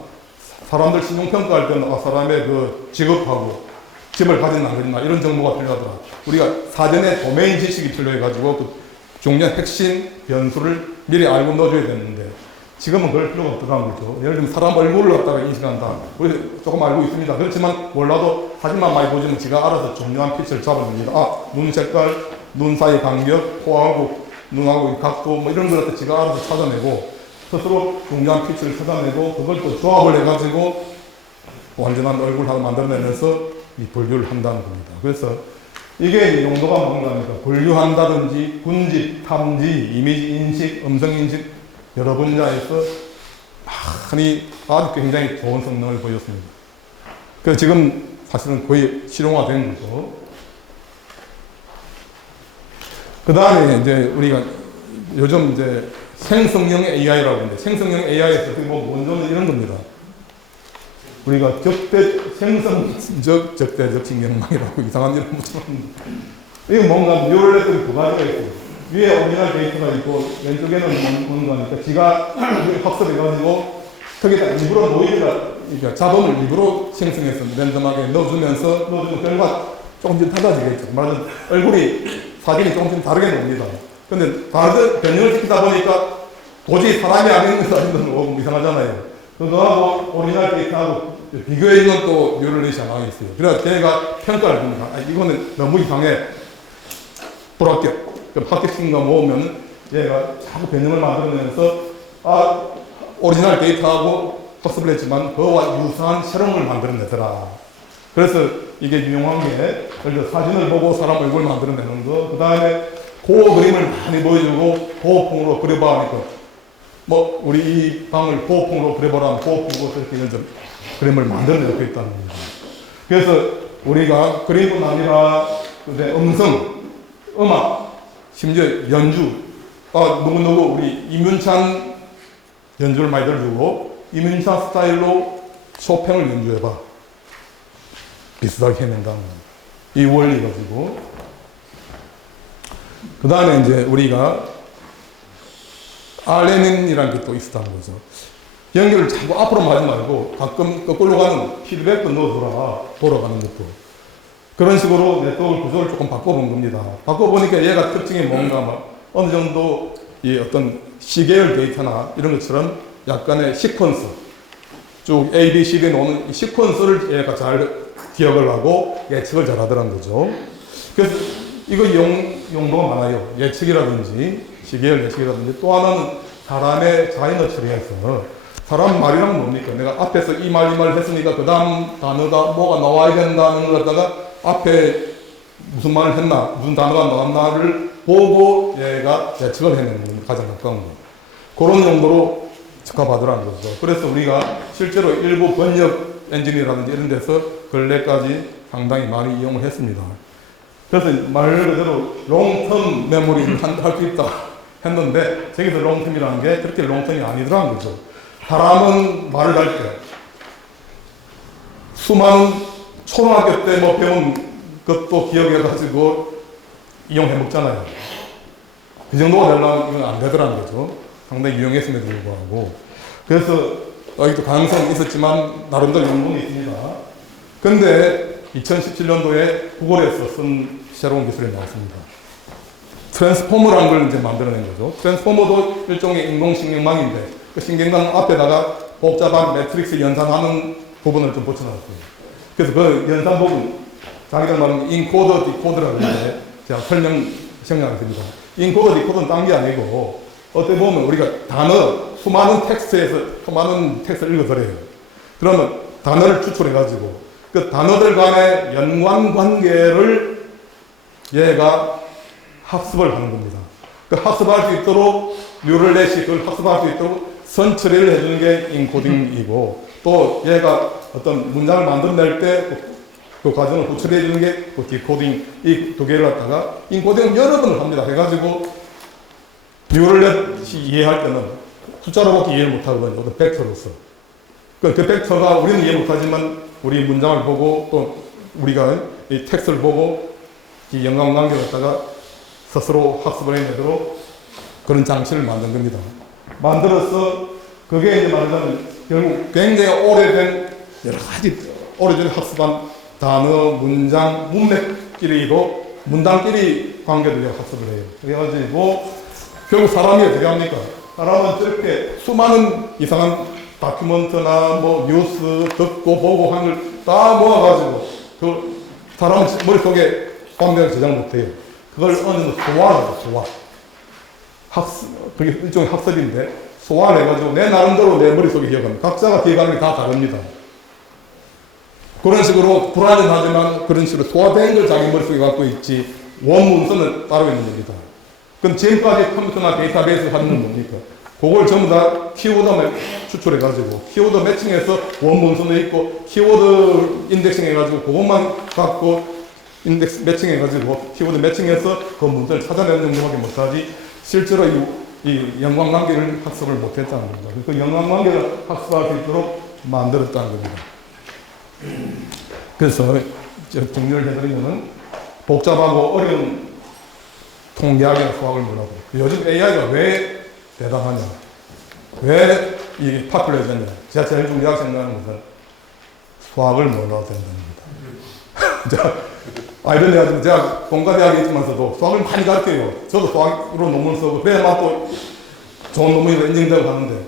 사람들 신용평가할 때는 사람의 그 직업하고 집을 가진 안 이런 정보가 필요하더라. 우리가 사전에 도메인 지식이 필요해가지고 그 중요한 핵심 변수를 미리 알고 넣어줘야 되는데 지금은 그럴 필요가 없더라는 거죠. 예를 들면 사람 얼굴을 갖다가 인식한다. 우리 조금 알고 있습니다. 그렇지만 몰라도 사진만 많이 보시면 지가 알아서 중요한 피치를 잡아냅니다. 눈 색깔, 눈 사이 간격, 코하고 눈하고 각도 뭐 이런 걸 갖다 지가 알아서 찾아내고 스스로 중요한 피치를 찾아내고 그걸 또 조합을 해가지고 완전한 얼굴하고 만들어내면서 이 분류를 한다는 겁니다. 그래서 이게 용도가 뭔가 하니까 분류한다든지 군집, 탐지, 이미지 인식, 음성 인식 여러 분야에서 많이 아주 굉장히 좋은 성능을 보였습니다. 그래서 지금 사실은 거의 실용화된 거죠. 그 다음에 이제 우리가 요즘 이제 생성형 AI라고 하는데 생성형 AI에서 뭐 원조는 이런 겁니다. 우리가 생성적 적대적 신경망이라고 이상한 이름 붙여놨는데 이게 뭔가 뉴럴네트워크 두 가지가 있고 위에 오리지널 데이터가 있고 왼쪽에는 뭔가 하니까 지가 학습해가지고 거기다 일부러 노이즈가 그러니까 자본을 일부러 생성해서 랜덤하게 넣어주면 결과 조금씩 달라지겠죠. 말하자면 얼굴이 사진이 조금씩 다르게 나옵니다. 근데 다른 변형을 시키다 보니까 도저히 사람이 아닌 사진도 너무 이상하잖아요. 그거하고 오리지널 데이터하고 비교해 있는 또 뉴럴넷이 하나 있어요. 그래서 걔가 평가를 합니다. 이거는 너무 이상해. 불합격. 합격신가 모으면 얘가 자꾸 변형을 만들어내면서 오리지널 데이터하고 학습을 했지만 그와 유사한 새로운 걸 만들어내더라. 그래서 이게 유용한 게 예를 들어 사진을 보고 사람 얼굴 만들어내는 거, 그 다음에 그 그림을 많이 보여주고 고어풍으로 그려봐 하니까 뭐 우리 이 방을 고어풍으로 그려보라면 고어풍으로 그렇게 그림을 만들어내고 있다는 겁니다. 그래서 우리가 그림뿐 아니라 음성, 음악, 심지어 연주, 누구누구 우리 이문찬 연주를 많이 들어주고 이문찬 스타일로 쇼팽을 연주해봐. 비슷하게 해낸다는 겁니다. 이 원리 가지고. 그 다음에 이제 우리가 RNN이라는 게 또 있었다는 거죠. 연결을 자꾸 앞으로 하지 말고 가끔 거꾸로 가는 피드백도 넣어줘라. 돌아가는 것도. 그런 식으로 네트워크 구조를 조금 바꿔본 겁니다. 바꿔보니까 얘가 특징이 뭔가 막 어느 정도 이 어떤 시계열 데이터나 이런 것처럼 약간의 시퀀스 쭉 A, B, C에 놓는 시퀀스를 얘가 잘 기억을 하고 예측을 잘 하더란 거죠. 그래서 이거 용도가 많아요. 예측이라든지, 시계열 예측이라든지, 또 하나는 사람의 자연어 처리해서, 사람 말이란 뭡니까? 내가 앞에서 이 말 했으니까 그 다음 단어가 뭐가 나와야 된다는 걸 갖다가 앞에 무슨 말을 했나, 무슨 단어가 나왔나를 보고 얘가 예측을 해내는 건 가장 가까운 거. 그런 용도로 특화받으라는 거죠. 그래서 우리가 실제로 일부 번역 엔진이라든지 이런 데서 근래까지 상당히 많이 이용을 했습니다. 그래서 말 그대로 롱텀 메모리를 할 수 있다 했는데, 저기서 롱텀이라는 게 그렇게 롱텀이 아니더라는 거죠. 사람은 말을 할 때 수많은 초등학교 때 뭐 배운 것도 기억해가지고 이용해 먹잖아요. 그 정도가 되려면 이건 안 되더라는 거죠. 상당히 유용했음에도 불구하고. 그래서 여기도 가능성이 있었지만 나름대로 용도는 있습니다. 근데 2017년도에 구글에서 쓴 새로운 기술이 나왔습니다. 트랜스포머라는 걸 이제 만들어낸 거죠. 트랜스포머도 일종의 인공신경망인데 그 신경망 앞에다가 복잡한 매트릭스 연산하는 부분을 좀 붙여놨어요. 그래서 그 연산 부분, 자기들 말하면 인코더, 디코더라고 하는데 제가 설명하겠습니다. 인코더, 디코더는 딴 게 아니고 어떻게 보면 우리가 단어, 수많은 텍스트를 읽어드려요. 그러면 단어를 추출해가지고 그 단어들 간의 연관 관계를 얘가 학습을 하는 겁니다. 그 학습할 수 있도록 뉴럴넷이 그걸 학습할 수 있도록 선처리를 해주는 게 인코딩이고, 또 얘가 어떤 문장을 만들어낼 때 그 과정을 구출해 주는 게 그 디코딩, 이 두 개를 갖다가 인코딩을 여러 번을 합니다. 해가지고 뉴럴넷이 이해할 때는 숫자로밖에 이해를 못하거든요. 어떤 벡터로서. 그 벡터가 우리는 이해 못하지만 우리 문장을 보고 또 우리가 이 텍스트를 보고 이 연관관계를 갖다가 스스로 학습을 해내도록 그런 장치를 만든 겁니다. 만들어서 그게 이제 말하자면 결국 굉장히 오래된 여러 가지 오래전에 학습한 단어, 문장, 문맥끼리도 문단끼리 관계를 학습을 해요. 그래가지고 결국 사람이 어떻게 합니까? 사람은 저렇게 수많은 이상한 다큐멘트나 뭐 뉴스 듣고 보고 하는 걸 다 모아가지고 그 사람 머릿속에 완벽하게 저장 못해요. 그걸 어느 정도 소화하죠, 소화. 학습, 그게 일종의 학습인데 소화를 해가지고 내 나름대로 내 머릿속에 기억합니다. 각자가 기억하는 게 다 다릅니다. 그런 식으로 불완전하지만 그런 식으로 소화된 걸 자기 머릿속에 갖고 있지 원문서는 따로 있는 겁니다. 그럼 지금까지 컴퓨터나 데이터베이스 하는 건 뭡니까? 그걸 전부 다 키워드만 추출해가지고 키워드 매칭해서 원문서도 있고 키워드 인덱싱 해가지고 그것만 갖고 인덱스 매칭해가지고 키워드 매칭해서 그 문서를 찾아내는 정도밖에 못하지 실제로 이 연관관계를 학습을 못했다는 겁니다. 그 연관관계를 학습할 수 있도록 만들었다는 겁니다. 그래서 정리를 해드리면은 복잡하고 어려운 통계학이나 수학을 몰라도 요즘 AI가 왜 대단하냐, 왜 이 파퓰러해졌냐, 제가 제일 중요하게 생각하는 것은 수학을 몰라도 된다는 겁니다. 이런 데가 제가 공과대학에 있지만서도 수학을 많이 가르쳐요. 저도 수학으로 논문 쓰고 그래야만 또 좋은 논문이 인정되고 하는데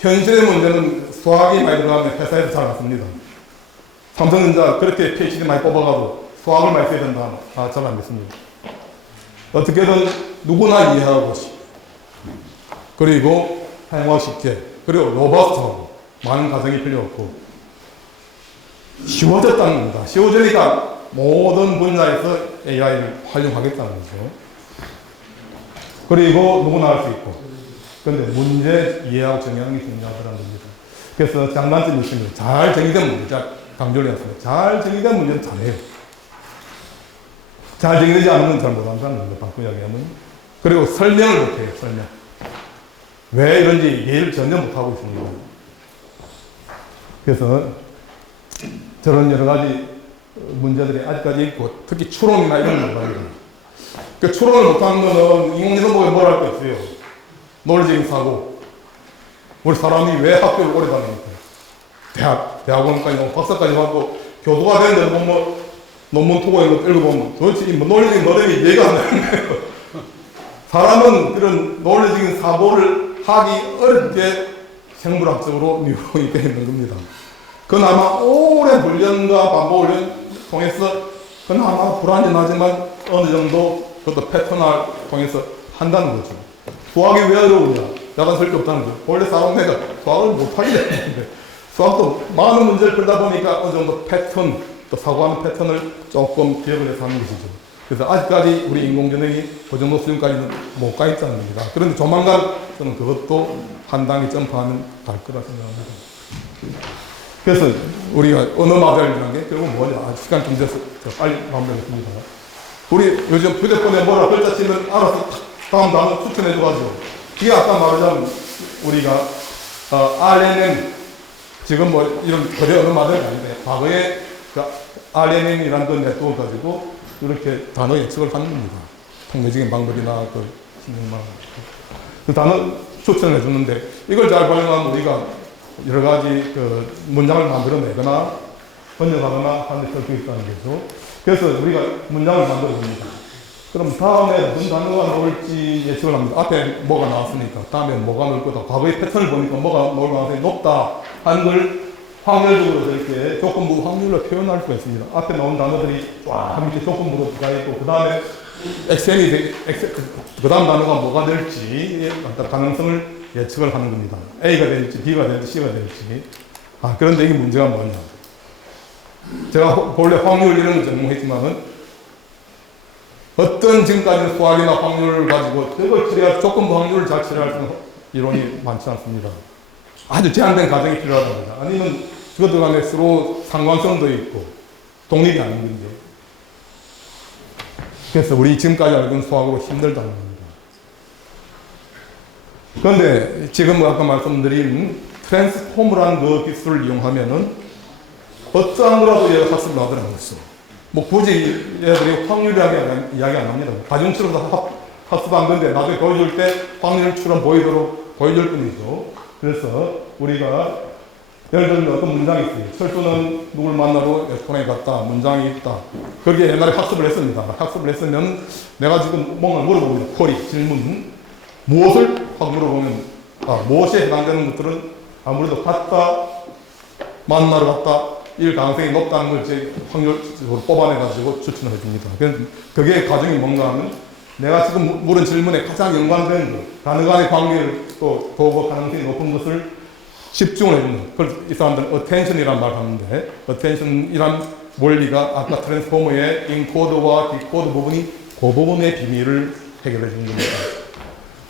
현실의 문제는 수학이 많이 들어가면 회사에서 잘 안 씁니다. 삼성전자 그렇게 PhD 많이 뽑아가도 수학을 많이 써야 된다. 잘 안 믿습니다. 어떻게든 누구나 이해하고 그리고 사용하기 쉽게 그리고 로버스트하고 많은 과정이 필요 없고 쉬워졌다는 겁니다. 쉬워지니까 모든 분야에서 AI를 활용하겠다는 거죠. 그리고 누구나 할 수 있고 그런데 문제 이해하고 정의하는 게 중요하다는 겁니다. 그래서 장단점이 있습니다. 잘 정의된 문제, 제가 강조를 했습니다. 잘 정의된 문제는 잘해요. 잘 정의되지 않은 건 잘 못한다는 겁니다. 바꾸기 하면. 그리고 설명을 못해요. 설명. 왜 이런지 이해를 전혀 못하고 있습니다. 그래서 저런 여러 가지 문제들이 아직까지 있고 특히 추론이나 이런 걸 못합니다. 그 추론을 못하는 거는 인공지능 보고 뭘 할 거 없어요. 논리적인 사고. 우리 사람이 왜 학교를 오래 다닙니까? 대학원까지 박사까지 하고 교수가 되는데 보면 논문 토고 이런 거 읽어보면 도대체 이 논리적인 모델이 이해가 안 되는 거예요. 사람은 그런 논리적인 사고를 하기 어렵게 생물학적으로 미혹이 되어 있는 겁니다. 그나마 오랜 훈련과 반복 훈련 통해서 그나마 불안전하지만 어느 정도 그것도 패턴을 통해서 한다는 거죠. 수학이 왜 어려우냐? 약간 쓸 게 없다는 거죠. 원래 사람내가 수학을 못하게 되는데 수학도 많은 문제를 풀다 보니까 어느 정도 패턴, 또 사고하는 패턴을 조금 기억을 해서 하는 것이죠. 그래서 아직까지 우리 인공지능이 그 정도 수준까지는 못 가 있다는 겁니다. 그런데 조만간 저는 그것도 한 단계 점프하면 갈 거라 생각합니다. 그래서 우리가 언어 모델이라는 게 결국 뭐냐? 시간 좀 돼서 빨리 마무리하겠습니다. 우리 요즘 휴대폰에 뭐라 글자 치면 알아서 다음 단어 추천해줘가지고 이게 아까 말하자면 우리가 RNN 지금 뭐 이런 거대 언어 모델이 아닌데 과거에 그 RNN이라는 그 네트워크 가지고 이렇게 단어 예측을 하는 겁니다. 통계적인 방법이나 그 신경망 그 단어 추천해 주는데 이걸 잘 활용하면 우리가 여러 가지 그 문장을 만들어내거나 번역하거나 하는 데 쓸 수 있다는 거죠. 그래서 우리가 문장을 만들어 봅니다. 그럼 다음에 무슨 단어가 나올지 예측을 합니다. 앞에 뭐가 나왔으니까 다음에 뭐가 나올 거다. 과거의 패턴을 보니까 뭐가 나올 가능성이 높다 하는 걸 확률적으로 이렇게 조건부 확률로 표현할 수가 있습니다. 앞에 나온 단어들이 쫙 이렇게 조건부로 들어가 있고 그 다음에 그 다음 단어가 뭐가 될지 가능성을 예측을 하는 겁니다. A가 될지 B가 될지 C가 될지. 그런데 이게 문제가 뭐냐. 제가 본래 확률 이런 걸 전공했지만은 어떤 지금까지는 수학이나 확률을 가지고 그걸 처리할 조건부 확률을 잘 처리할 수 있는 이론이 많지 않습니다. 아주 제한된 과정이 필요하답니다. 아니면 그것들 간에 서로 상관성도 있고 독립이 아닌 건데. 그래서 우리 지금까지 알고 있는 수학으로 힘들다는 겁니다. 그런데 지금 아까 말씀드린 트랜스포머라는 그 기술을 이용하면은 어떠한 거라도 얘가 학습을 하더라는 것이죠. 뭐 굳이 얘들이 확률이라고 이야기 안 합니다. 가중치로도 학습한 건데 나중에 보여줄 때 확률처럼 보이도록 보여줄 뿐이죠. 그래서 우리가 예를 들면 어떤 문장이 있어요. 철수는 누굴 만나러 레스토랑에 갔다. 문장이 있다. 거기에 옛날에 학습을 했습니다. 학습을 했으면 내가 지금 뭔가 물어봅니다. 쿼리, 질문. 무엇을 확 물어보면 무엇에 해당되는 것들은 아무래도 갔다, 만나러 갔다 일 가능성이 높다는 걸 이제 확률적으로 뽑아내가지고 추천을 해줍니다. 그게 과정이 뭔가 하면 내가 지금 물은 질문에 가장 연관된 것, 단어 간의 관계를 또 보고 가능성이 높은 것을 집중을 해주는, 그걸 이 사람들은 attention이라는 말을 하는데, attention이란 원리가 아까 트랜스포머의 인코드와 디코드 부분이 그 부분의 비밀을 해결해 주는 겁니다.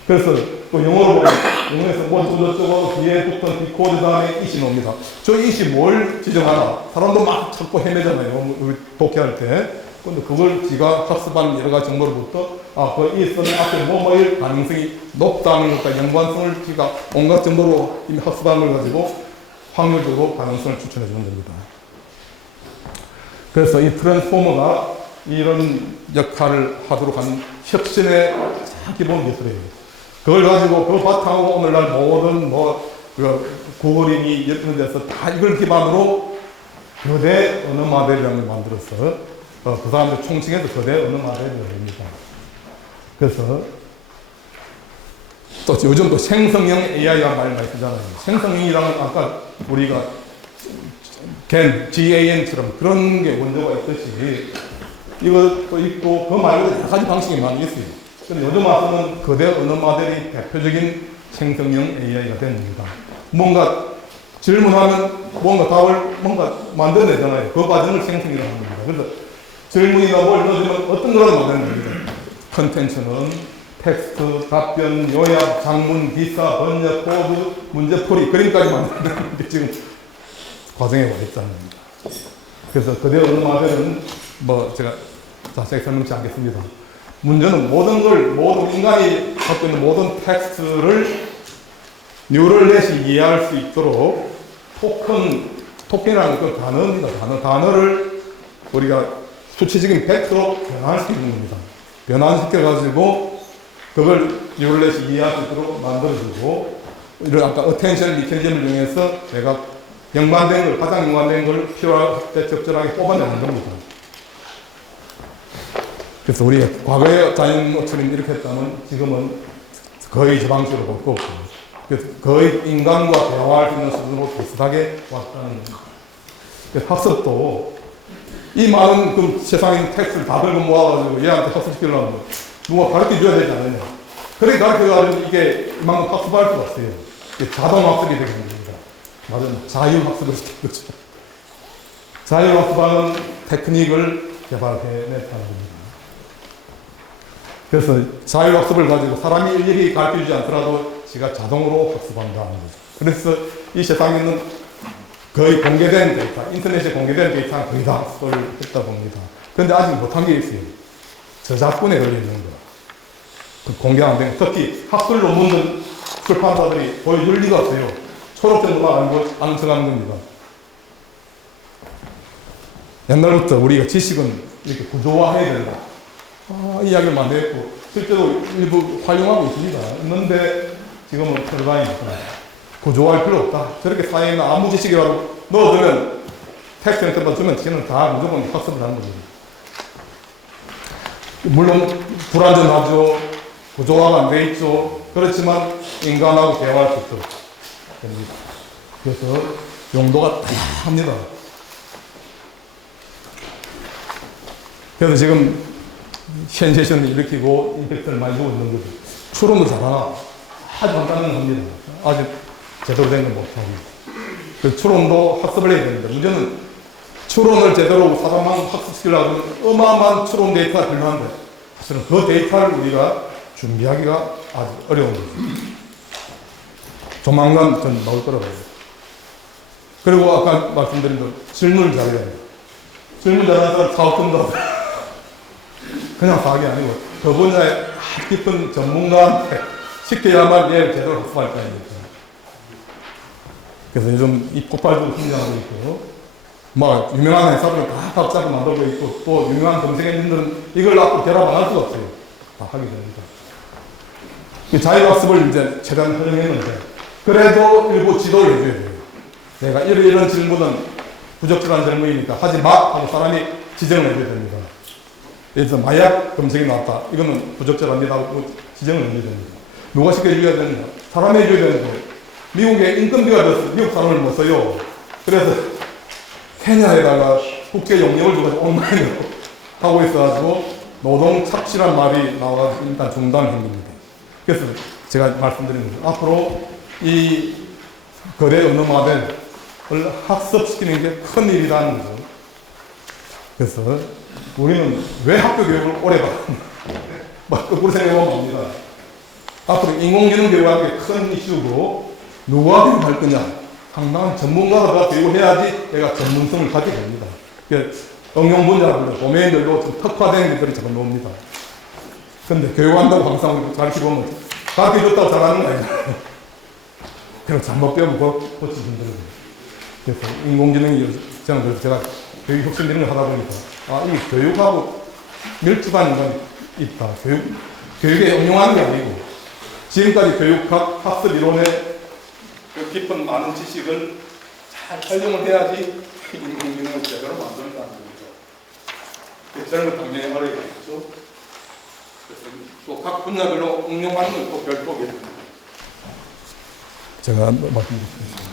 그래서 또 영어로 보면, 영어에서 어쩌고 뒤에 붙은 디코드 다음에 it이 나옵니다. 저 it이 뭘 지정하나? 사람도 막 찾고 헤매잖아요. 우리 독해할 때. 근데 그걸 지가 학습한 여러 가지 정보로부터 그 it은 앞에 뭐뭐일 가능성이 높다는 것과 연관성을 지가 온갖 정보로 이미 학습한 걸 가지고 확률적으로 가능성을 추천해 주는 겁니다. 그래서 이 트랜스포머가 이런 역할을 하도록 하는 혁신의 기본 기술이에요. 그걸 가지고 그 바탕으로 오늘날 모든 구글이니 이런 데서 다 이걸 기반으로 거대 언어 모델이라는 걸 만들어서 그 사람들 총칭해서 거대 언어 모델이라고 합니다. 그래서 또 요즘 또 생성형 AI가 말 많이 쓰잖아요. 생성형이라는 아까 우리가 GAN처럼 그런 게 원조가 있듯이 이것도 있고 그 말고도 여러 가지 방식이 많이 있어요. 근데 요즘 와서는 거대 언어 모델이 대표적인 생성형 AI가 됩니다. 뭔가 질문하면 뭔가 답을 뭔가 만들어내잖아요. 그 과정을 생성이라고 합니다. 그래서 질문이나 뭘 넣어주면 어떤 거라도 만드는 겁니다. 컨텐츠는 텍스트, 답변, 요약, 장문, 기사, 번역, 코드, 문제풀이, 그림까지 만드는 게 지금 과정에 와 있다는 겁니다. 그래서 거대 언어 모델은 제가 자세히 설명치 않겠습니다. 문제는 모든 인간이 갖고 있는 모든 텍스트를 뉴럴넷이 이해할 수 있도록 토큰이라는 그 단어입니다. 단어를 우리가 수치적인 팩트로 변환할 수 있는 겁니다. 변환시켜가지고 그걸 뉴럴넷이 이해할 수 있도록 만들어주고 이런 아까 어텐션 미케니즘을 이용해서 내가 가장 연관된 걸 필요할 때 적절하게 뽑아내는 겁니다. 그래서 우리 과거에 자연처럼 이렇게 했다면 지금은 거의 저 방식으로 볼 거 없고 그래서 거의 인간과 대화할 수 있는 수준으로 비슷하게 왔다는 겁니다. 학습도 이 많은 그 세상에 텍스트를 다 들고 모아가지고 얘한테 학습시키려면 누가 가르쳐 줘야 되지 않느냐. 그렇게 가르쳐가지고 이게 이만큼 학습할 수가 없어요. 이게 자동 학습이 되게 됩니다. 맞아요. 자율학습을 시키는 거죠. 자율학습하는 테크닉을 개발해냈다는 겁니다. 그래서 자율학습을 가지고 사람이 일일이 가르쳐주지 않더라도 지가 자동으로 학습한다는 거죠. 그래서 이 세상에 있는 거의 공개된 데이터, 인터넷에 공개된 데이터는 거의 다 학습을 했다 봅니다. 그런데 아직 못한 게 있어요. 저작권에 걸려있는 거. 그 공개 안 된 거. 특히 학술 논문들 출판사들이 보여줄 리가 없어요. 초록점만 알고 안정하는 겁니다. 옛날부터 우리가 지식은 이렇게 구조화해야 된다. 이야기를 많이 했고, 실제로 일부 활용하고 있는데, 지금은 철반이 구조화할 필요 없다. 저렇게 쌓여 있는 아무 지식이라도 넣어두면, 텍스트에다 주면 지는 다 무조건 학습을 하는 겁니다. 물론, 불완전하죠. 구조화가 안 돼 있죠. 그렇지만, 인간하고 대화할 수 있도록 됩니다. 그래서, 용도가 다양합니다. 그래서 지금 센세이션을 일으키고 임팩트를 많이 주고 있는 거죠. 추론도 잘하나? 아주 간단한 겁니다. 아직 제대로 된 건 못하고. 그 추론도 학습을 해야 됩니다. 문제는 추론을 제대로 사람만 학습시키려고 하면 어마어마한 추론 데이터가 필요한데 사실은 그 데이터를 우리가 준비하기가 아주 어려운 거죠. 조만간 전 나올 거라고 해요. 그리고 아까 말씀드린 대로 질문을 잘해야 됩니다. 질문 잘하는 사람 사업꾼도 그냥 사학이 아니고 그 분야에 깊은 전문가한테 시켜야만 얘를 제대로 학습할 거 아닙니까. 그래서 요즘 이 폭발적으로 성장하고 있고 막 유명한 회사들은 다 박사를 만들고 있고 또 유명한 검색 엔진들은 이걸 앞으로 결합 안 할 수가 없어요. 다 하게 됩니다. 자율학습을 이제 최대한 활용했는데 그래도 일부 지도를 해줘야 돼요. 내가 이런 질문은 부적절한 질문이니까 하지 마 하고 사람이 지정을 해줘야 됩니다. 예를 들어서 마약 검색이 나왔다. 이거는 부적절합니다 하고 지정을 해줘야 됩니다. 누가 시켜줘야 되느냐? 사람이 해줘야 되는 거예요. 미국에 인건비가 들어서 미국 사람을 못 써요. 그래서 케냐에다가 국제 용역을 주고 온라인으로 하고 있어가지고 노동 착취란 말이 나와가지고 일단 중단한 겁니다. 그래서 제가 말씀드리는 거죠. 앞으로 이 거래 언어마를 학습시키는 게 큰 일이라는 거죠. 그래서 우리는 왜 학교 교육을 오래 받았나? 막 거꾸로 생각해보면 봅니다. 앞으로 인공지능 교육하는 게 큰 이슈고 누가 교육할 거냐? 상당한 전문가가 교육을 해야지 얘가 전문성을 가지게 됩니다. 응용 분야로 도메인들도 좀 특화된 것들이 자꾸 나옵니다. 근데 교육한다고 항상 가르치보면 가르쳐줬다고 잘하는 거 아니잖아요. 그냥 잘못 배우면 고치기 힘들어요. 그래서 인공지능이 저는 그래서 제가 교육 혁신 이런 걸 하다 보니까 이 교육하고 밀접한 인간이 있다. 교육에 응용하는 게 아니고 지금까지 교육학 학습 이론의 그 깊은 많은 지식을 잘 활용을 해야지 인공지능을 제대로 만든다는 거죠. 저런 건 당연히 어려워야겠죠. 그래서 또 각 분야별로 응용하는 건 또 별도겠습니다. 제가 말씀드렸습니다.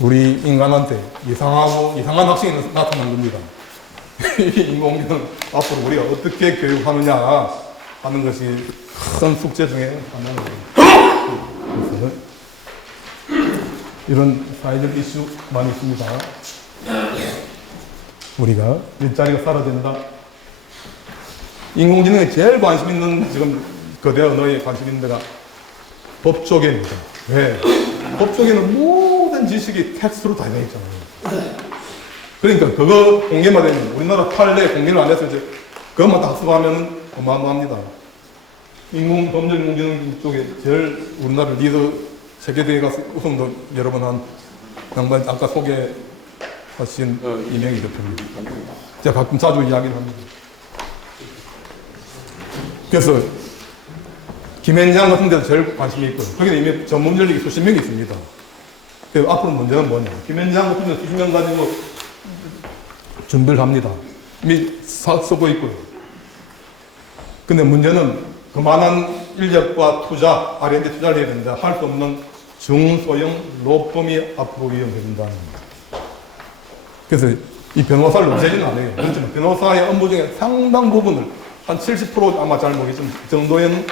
우리 인간한테 이상한 학생이 나타난 겁니다. 인공지능 앞으로 우리가 어떻게 교육하느냐 하는 것이 큰 숙제 중에 하나입니다. 그래서 이런 사회적 이슈 많이 있습니다. 우리가 일자리가 사라진다. 인공지능에 제일 관심 있는 지금 거대 언어에 관심 있는 데가 법조계입니다. 왜? 법조계는 모든 지식이 텍스트로 다 되어 있잖아요. 그러니까 그거 공개만 되면 우리나라 판례 공개를 안 해서 이제 그것만 다 학습하면 어마어마합니다. 법률 인공지능 쪽에 제일 우리나라 리더 세계대회 가서 우승도 여러 번 한 양반 아까 소개하신 이명희 대표입니다. 제가 가끔 자주 이야기를 합니다. 그래서 김앤장 같은 데도 제일 관심이 있고 거기는 이미 전문 인력이 수십 명이 있습니다. 그래서 앞으로 문제는 뭐냐? 김앤장 같은 데 수십 명 가지고 준비를 합니다. 이미 쓰고 있고요. 근데 문제는 그만한 인력과 투자, R&D 투자를 해야 되는데 할 수 없는 중소형 로펌이 앞으로 위험해진다는 겁니다. 그래서 이 변호사를 없애지는 않아요. 그렇지만 변호사의 업무 중에 상당 부분을 한 70% 아마 잘 모르겠지만 그 정도에는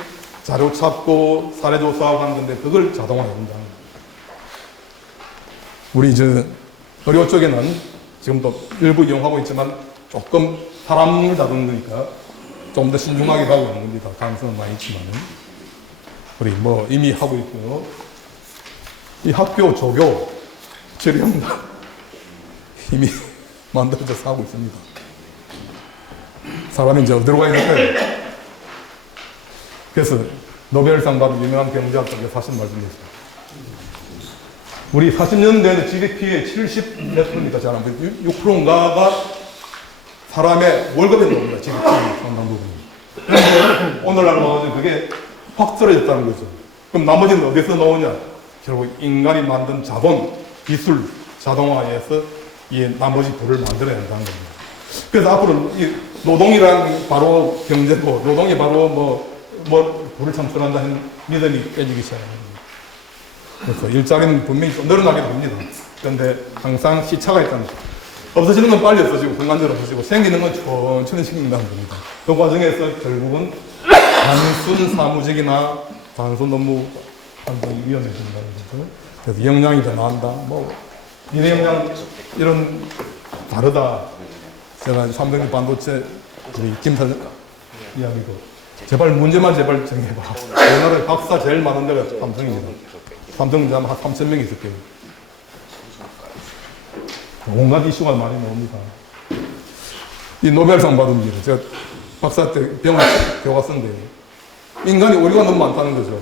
자료 찾고 사례 조사하고 하는 건데 그걸 자동화한다는 거예요. 우리 의료 쪽에는 지금도 일부 이용하고 있지만 조금 사람을 다루는 거니까 좀 더 신중하게 가고 있는 겁니다. 가능성은 많이 있지만은. 우리 뭐 이미 하고 있고요. 이 학교 조교 지령도 이미 만들어져서 하고 있습니다. 사람이 이제 어디로 가야 될까요? 그래서 노벨상 받은 유명한 경제학자가 사실 말씀드렸습니다. 우리 40년대에는 GDP의 70몇 프로입니다. 잘 안 보여요. 6%인가가 사람의 월급에 나옵니다. GDP 상당 부분이. 그런데 오늘날 나오는 그게 확 떨어졌다는 거죠. 그럼 나머지는 어디서 나오냐? 결국 인간이 만든 자본, 기술, 자동화에서 이 나머지 부를 만들어야 한다는 겁니다. 그래서 앞으로 이 노동이란 바로 경제고, 노동이 바로 뭐 부를 창출한다는 믿음이 깨지기 시작합니다. 그래서 일자리는 분명히 좀 늘어나게 됩니다. 그런데 항상 시차가 있다는 거죠. 없어지는 건 빨리 없어지고, 순간적으로 없어지고, 생기는 건 천천히 생긴다는 겁니다. 그 과정에서 결국은 단순 사무직이나 단순 업무 활동이 위험해진다는 거죠. 그래서 역량이 더 나온다. 뭐, 미래 역량, 이런, 다르다. 제가 삼성의 반도체, 우리 김 사장 이야기도. 제발 문제만 제발 정해봐. 우리나라에 박사 제일 많은 데가 삼성입니다. 삼성전자 한 3,000명이 있을 거예요. 온갖 이슈가 많이 나옵니다. 이 노벨상 받은 일은 제가 박사 때 병원 교과서인데 인간이 오류가 너무 많다는 거죠.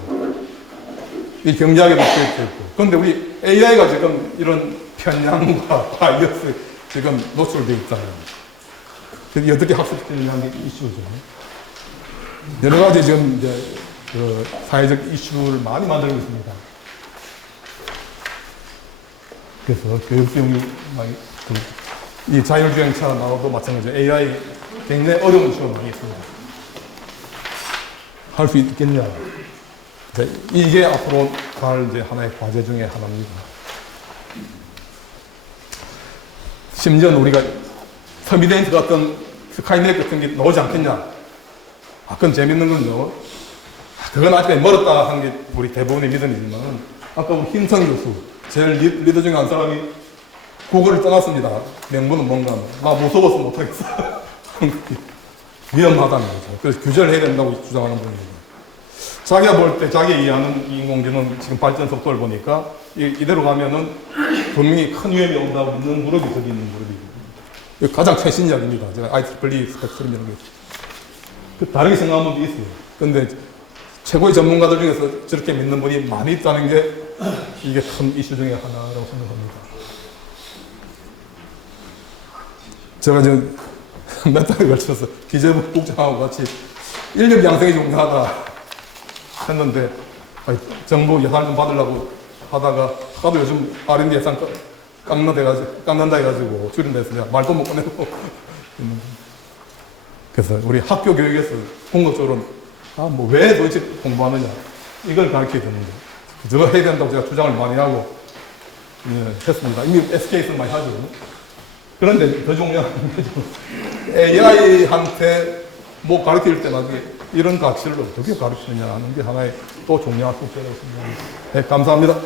이 경제학에 박혀 있고. 그런데 우리 AI가 지금 이런 편향과 바이어스 지금 노출되어 있잖아요. 그래서 어떻게 학습되느냐는 게 이슈죠. 여러 가지 지금 이제 그 사회적 이슈를 많이 만들고 있습니다. 그래서 교육 비용이 많이, 이 자율주행차 나와도 마찬가지로 AI 굉장히 어려운 이슈가 많이 있습니다. 할 수 있겠냐. 이게 앞으로 갈 이제 하나의 과제 중에 하나입니다. 심지어 우리가 터미네이터 같은 스카이넷 같은 게 나오지 않겠냐. 그건 재밌는 건요. 그건 아직 멀었다 하는 게 우리 대부분의 믿음이지만 아까 우리 힘성 교수 제일 리더 중에 한 사람이 구글을 떠났습니다. 명분은 뭔가 나 무서워서 못하겠어. 위험하다는 거죠. 그래서 규제를 해야 된다고 주장하는 분입니다. 자기가 볼 때 자기 이해하는 인공지능 지금 발전 속도를 보니까 이대로 가면은 분명히 큰 위험이 온다고 믿는 그룹이 저기 있는 그룹이고 가장 최신 이야기입니다. 제가 IEEE 스펙트럼이라는 게 다르게 생각하는 분도 있어요. 그런데 최고의 전문가들 중에서 저렇게 믿는 분이 많이 있다는 게 이게 큰 이슈 중에 하나라고 생각합니다. 제가 지금 몇 달에 걸쳐서 기재부 국장하고 같이 인력 양성이 중요하다 했는데 정부 예산 좀 받으려고 하다가 나도 요즘 R&D 예산 깎는다 해가지고 줄인다 해서 내가 말도 못 꺼내고 그래서 우리 학교 교육에서 궁극적으로 왜 도대체 공부하느냐 이걸 가르쳐야 되는데 저거 해야 된다고 제가 주장을 많이 하고 했습니다. 이미 SK에서 많이 하죠. 그런데 더 중요한 게 AI한테 뭐 가르칠 때 나중에 이런 가치를 어떻게 가르치느냐 하는 게 하나의 또 중요한 숙제라고 생각합니다. 네, 감사합니다.